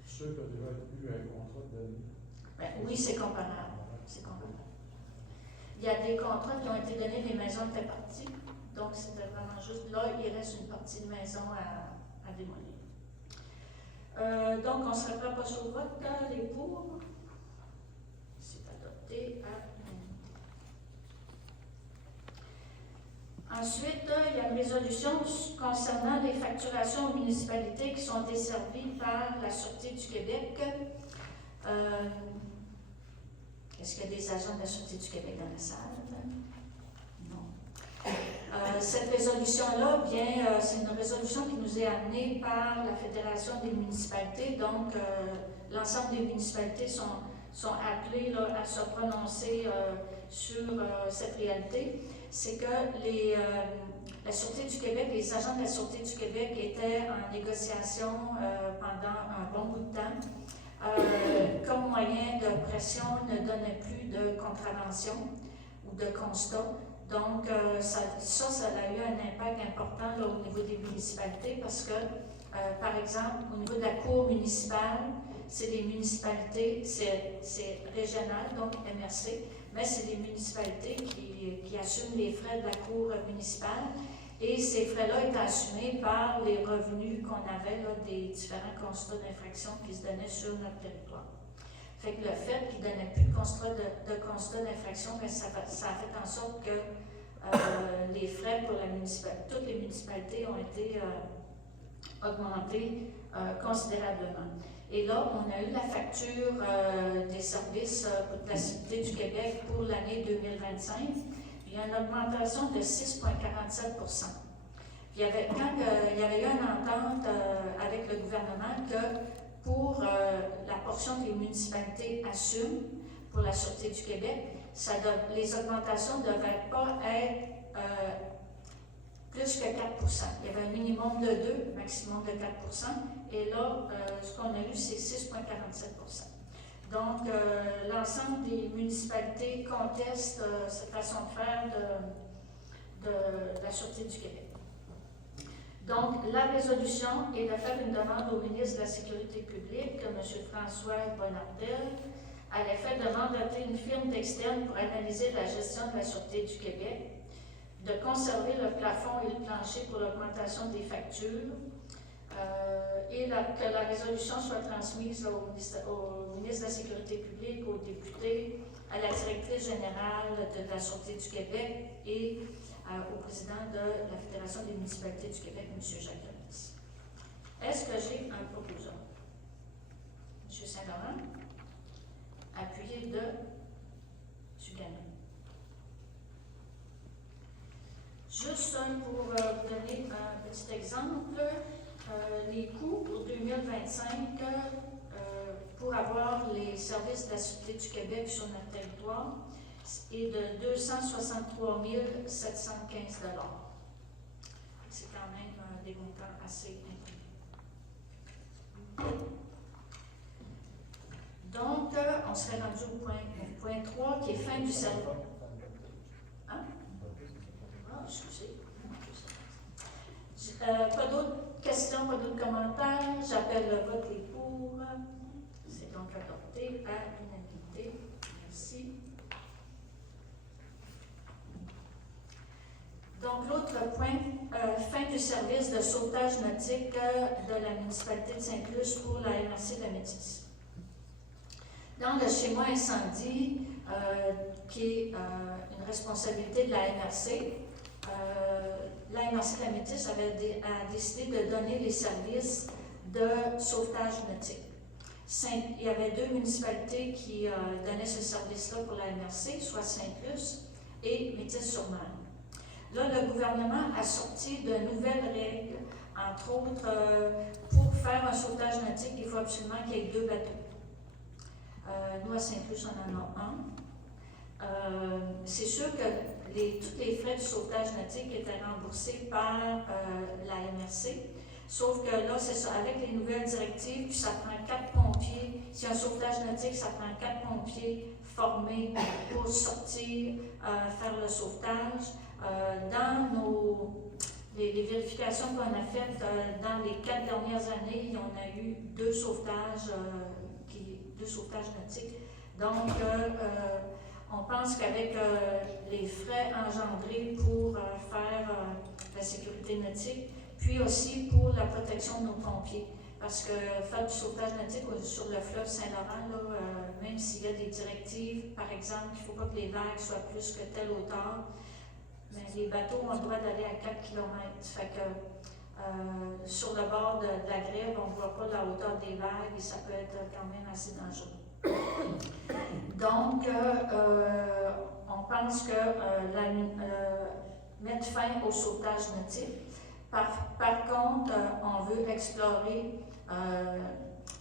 Ceux qui ont déjà eu un contrat de... Ben, oui, c'est comparable. C'est comparable. Il y a des contrats qui ont été donnés, les maisons étaient parties. Donc, c'était vraiment juste là, il reste une partie de maison à démolir. Donc, on se reprend pas sur le vote. Les pour. C'est adopté à l'unanimité. Ensuite, il y a une résolution concernant les facturations aux municipalités qui sont desservies par la Sûreté du Québec. Est-ce qu'il y a des agents de la Sûreté du Québec dans la salle? Non. Cette résolution-là, c'est une résolution qui nous est amenée par la Fédération des municipalités. Donc, l'ensemble des municipalités sont appelées là, à se prononcer sur cette réalité. C'est que la Sûreté du Québec, les agents de la Sûreté du Québec étaient en négociation pendant un bon bout de temps. Comme moyen de pression, ne donnait plus de contravention ou de constat. Donc, ça a eu un impact important là, au niveau des municipalités parce que, par exemple, au niveau de la cour municipale, c'est des municipalités, c'est régional, donc MRC, mais c'est des municipalités qui assument les frais de la cour municipale et ces frais-là étaient assumés par les revenus qu'on avait là, des différents constats d'infraction qui se donnaient sur notre territoire. Fait que le fait qu'ils ne donnaient plus de constat d'infraction, ça a fait en sorte que les frais pour toutes les municipalités ont été augmentés considérablement. Et là, on a eu la facture des services de la Sûreté du Québec pour l'année 2025. Il y a une augmentation de 6,47 %. Il y avait eu une entente avec le gouvernement que pour la portion que les municipalités assument pour la Sûreté du Québec, les augmentations ne devraient pas être plus que 4 %. Il y avait un minimum de 2, maximum de 4 %. Et là, ce qu'on a eu, c'est 6,47 %. Donc, l'ensemble des municipalités contestent cette façon de faire de la Sûreté du Québec. Donc, la résolution est de faire une demande au ministre de la Sécurité publique, M. François Bonnardel, à l'effet de mandater une firme externe pour analyser la gestion de la Sûreté du Québec, de conserver le plafond et le plancher pour l'augmentation des factures, et que la résolution soit transmise au ministre de la Sécurité publique, aux députés, à la directrice générale de la Sûreté du Québec et au président de la Fédération des municipalités du Québec, M. Jacques Denis. Est-ce que j'ai un proposeur? M. Saint-Laurent, appuyé de M. Gagnon. Juste pour vous donner un petit exemple, les coûts pour 2025 pour avoir les services de la Sûreté du Québec sur notre territoire est de 263 715 $. C'est quand même des montants assez importants. Donc, on serait rendu au point 3 qui est fin du service. Hein? Ah, excusez. Pas d'autres questions, pas d'autres commentaires. J'appelle le vote et pour. C'est donc adopté à l'unanimité. Merci. Donc, l'autre point, fin du service de sauvetage nautique de la municipalité de Sainte-Luce pour la MRC de la Métis. Dans le schéma incendie, qui est une responsabilité de la MRC. La MRC de la Métis a décidé de donner les services de sauvetage nautique. Il y avait 2 municipalités qui donnaient ce service-là pour la MRC, soit Saint-Luce et Métis-sur-Mer. Là, le gouvernement a sorti de nouvelles règles, entre autres, pour faire un sauvetage nautique, il faut absolument qu'il y ait 2 bateaux. Nous, à Saint-Luce, on en a un. C'est sûr que tous les frais de sauvetage nautique étaient remboursés par la MRC, sauf que là, c'est ça, avec les nouvelles directives, puis ça prend 4 pompiers. Si un sauvetage nautique, ça prend 4 pompiers formés pour sortir, faire le sauvetage. Dans les vérifications qu'on a faites dans les 4 dernières années, on a eu 2 sauvetages nautiques. Donc, on pense qu'avec les frais engendrés pour faire la sécurité nautique, puis aussi pour la protection de nos pompiers, parce que faire du sauvetage nautique sur le fleuve Saint-Laurent, là, même s'il y a des directives, par exemple, qu'il ne faut pas que les vagues soient plus que telle hauteur, mais les bateaux ont le droit d'aller à 4 km. Fait que sur le bord de la grève, on ne voit pas la hauteur des vagues et ça peut être quand même assez dangereux. Donc, on pense que mettre fin au sauvetage nautique. Par contre, on veut explorer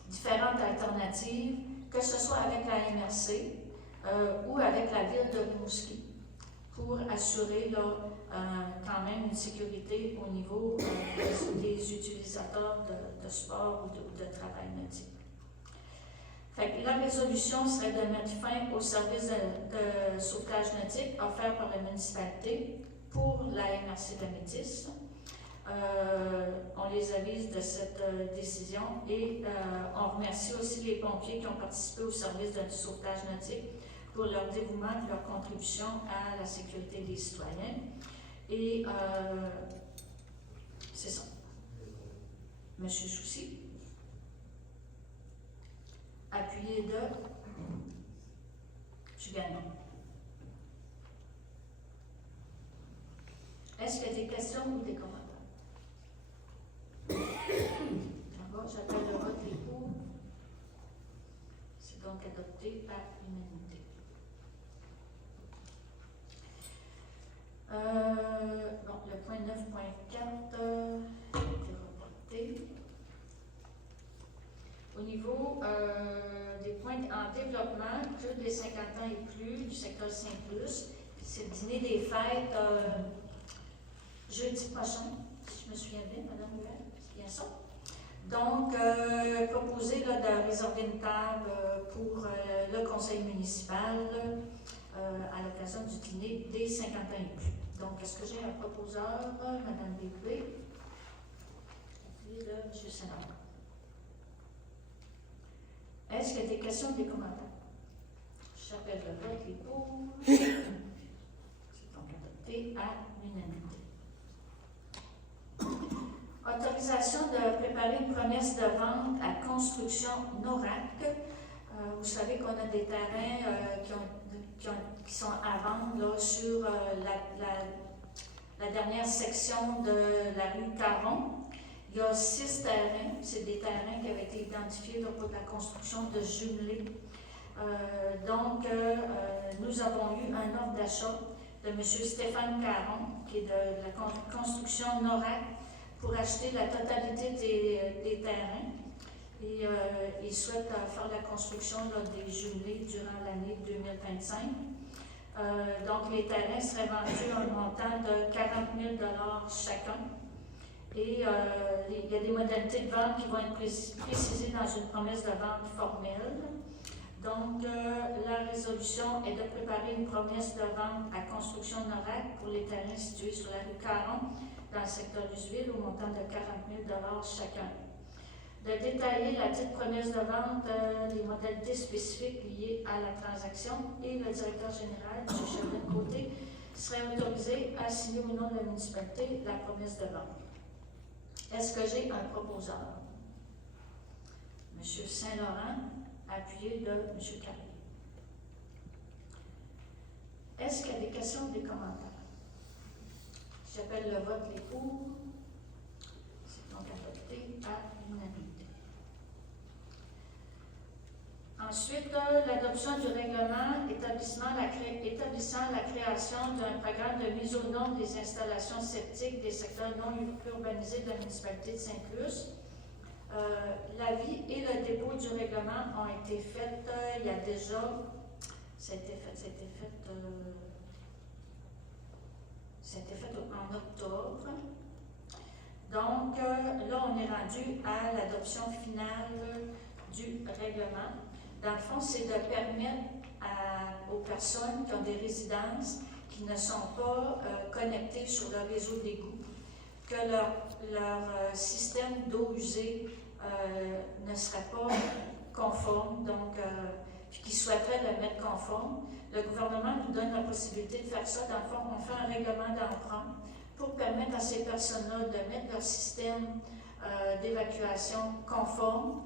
différentes alternatives, que ce soit avec la MRC ou avec la ville de Rimouski, pour assurer là, quand même une sécurité au niveau des utilisateurs de sport ou de travail nautique. Fait que la résolution serait de mettre fin au service de sauvetage nautique offert par la municipalité pour la MRC de la Métis. On les avise de cette décision et on remercie aussi les pompiers qui ont participé au service de sauvetage nautique pour leur dévouement et leur contribution à la sécurité des citoyens. Et c'est ça. Monsieur Soucy. Appuyé de Gagnon. Est-ce qu'il y a des questions ou des commentaires? D'abord, j'appelle le vote et pour. C'est donc adopté à l'unanimité. Bon, le point 9.4 a été reporté. Au niveau des points en développement, plus des 50 ans et plus, du secteur Saint-Luce, c'est le dîner des fêtes jeudi prochain, si je me souviens bien, Mme Huel, c'est bien ça. Donc, proposer là, de réserver une table pour le conseil municipal à l'occasion du dîner des 50 ans et plus. Donc, est-ce que j'ai un proposeur, Mme Bécoué, et de M. Sénat? Est-ce qu'il y a des questions ou des commentaires? J'appelle le vote, les pour. C'est donc adopté à l'unanimité. Autorisation de préparer une promesse de vente à construction NORAC. Vous savez qu'on a des terrains qui sont à vendre là, sur la dernière section de la rue Caron. Il y a 6 terrains, c'est des terrains qui avaient été identifiés là, pour la construction de jumelés. Donc, nous avons eu un ordre d'achat de M. Stéphane Caron, qui est de la construction NORAC, pour acheter la totalité des terrains. Et il souhaite faire la construction là, des jumelés durant l'année 2025. Donc, les terrains seraient vendus à un montant de 40 000 $ chacun. Et il y a des modalités de vente qui vont être précisées dans une promesse de vente formelle. Donc, la résolution est de préparer une promesse de vente à construction NORAC pour les terrains situés sur la rue Caron, dans le secteur d'Useville, au montant de 40 000 $ chacun. De détailler la petite promesse de vente, les modalités spécifiques liées à la transaction, et le directeur général, M. Chevalier-Côté, serait autorisé à signer au nom de la municipalité la promesse de vente. Est-ce que j'ai un proposeur? M. Saint-Laurent, appuyé de M. Carrier. Est-ce qu'il y a des questions ou des commentaires? J'appelle le vote les pour. C'est donc adopté à l'unanimité. Ensuite, l'adoption du règlement établissant la création d'un programme de mise aux normes des installations septiques des secteurs non urbanisés de la municipalité de Sainte-Luce. L'avis et le dépôt du règlement ont été faits il y a déjà. Ça a été fait en octobre. Donc, là, on est rendu à l'adoption finale du règlement. Dans le fond, c'est de permettre aux personnes qui ont des résidences qui ne sont pas connectées sur le réseau d'égout que leur système d'eau usée ne serait pas conforme, donc puis qu'ils souhaiteraient le mettre conforme. Le gouvernement nous donne la possibilité de faire ça. Dans le fond, on fait un règlement d'emprunt pour permettre à ces personnes-là de mettre leur système d'évacuation conforme.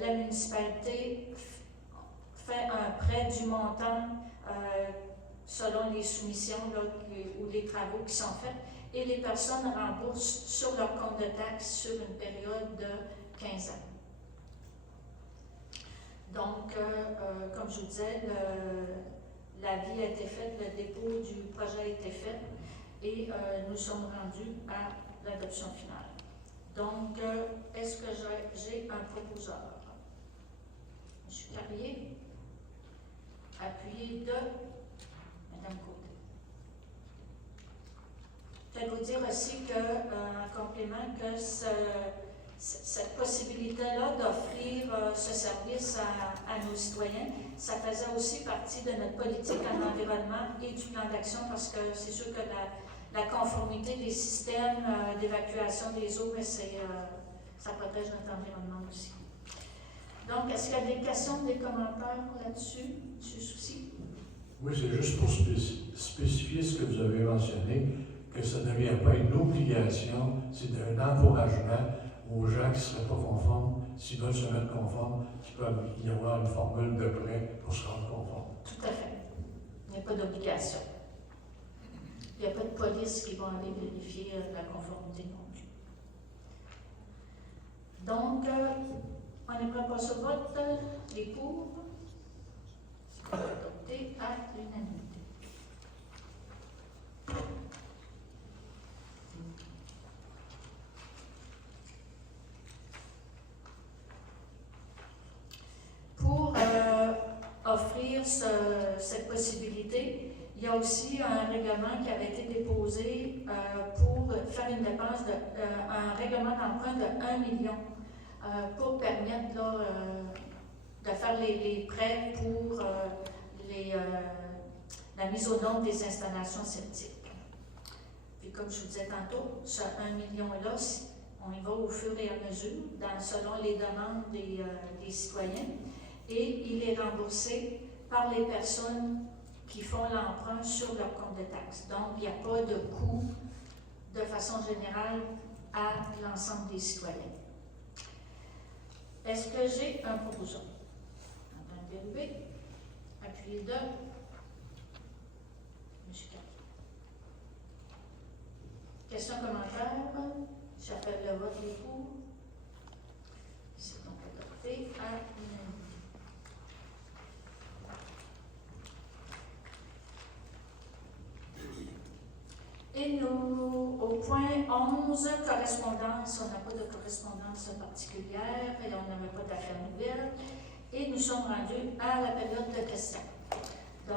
La municipalité fait un prêt du montant selon les soumissions là, ou les travaux qui sont faits et les personnes remboursent sur leur compte de taxes sur une période de 15 ans. Donc, comme je vous disais, l'avis a été fait, le dépôt du projet a été fait et nous sommes rendus à l'adoption finale. Donc, est-ce que j'ai un proposeur? M. Carrier, appuyé de Mme Côté. Peut-être vous dire aussi en complément, que cette possibilité-là d'offrir ce service à nos citoyens, ça faisait aussi partie de notre politique en environnement et du plan d'action parce que c'est sûr que la conformité des systèmes d'évacuation des eaux, ça protège notre environnement aussi. Donc, est-ce qu'il y a des questions, des commentaires là-dessus, M. Soucy? Oui, c'est juste pour spécifier ce que vous avez mentionné, que ça ne devient pas une obligation, c'est un encouragement aux gens qui ne seraient pas conformes, s'ils veulent se mettre conformes, qu'il peut y avoir une formule de prêt pour se rendre conforme. Tout à fait. Il n'y a pas d'obligation. Il n'y a pas de police qui va aller vérifier la conformité non plus. Donc, on est prêt à passer au vote. Les pour, c'est adopté à l'unanimité. Pour offrir cette possibilité, il y a aussi un règlement qui avait été déposé pour faire une dépense un règlement d'emprunt de 1 million pour permettre là, de faire les prêts pour la mise aux normes des installations septiques. Puis comme je vous disais tantôt, ce 1 million-là, on y va au fur et à mesure, selon les demandes des citoyens, et il est remboursé par les personnes qui font l'emprunt sur leur compte de taxes. Donc, il n'y a pas de coût de façon générale à l'ensemble des citoyens. Est-ce que j'ai un proposant? Madame Bérubé, appuyé de M. Carrier. Questions, commentaires? J'appelle le vote des pour. C'est donc adopté à l'unanimité. Et nous, au point 11, correspondance, on n'a pas de correspondance particulière et on n'avait pas d'affaires nouvelles. Et nous sommes rendus à la période de questions.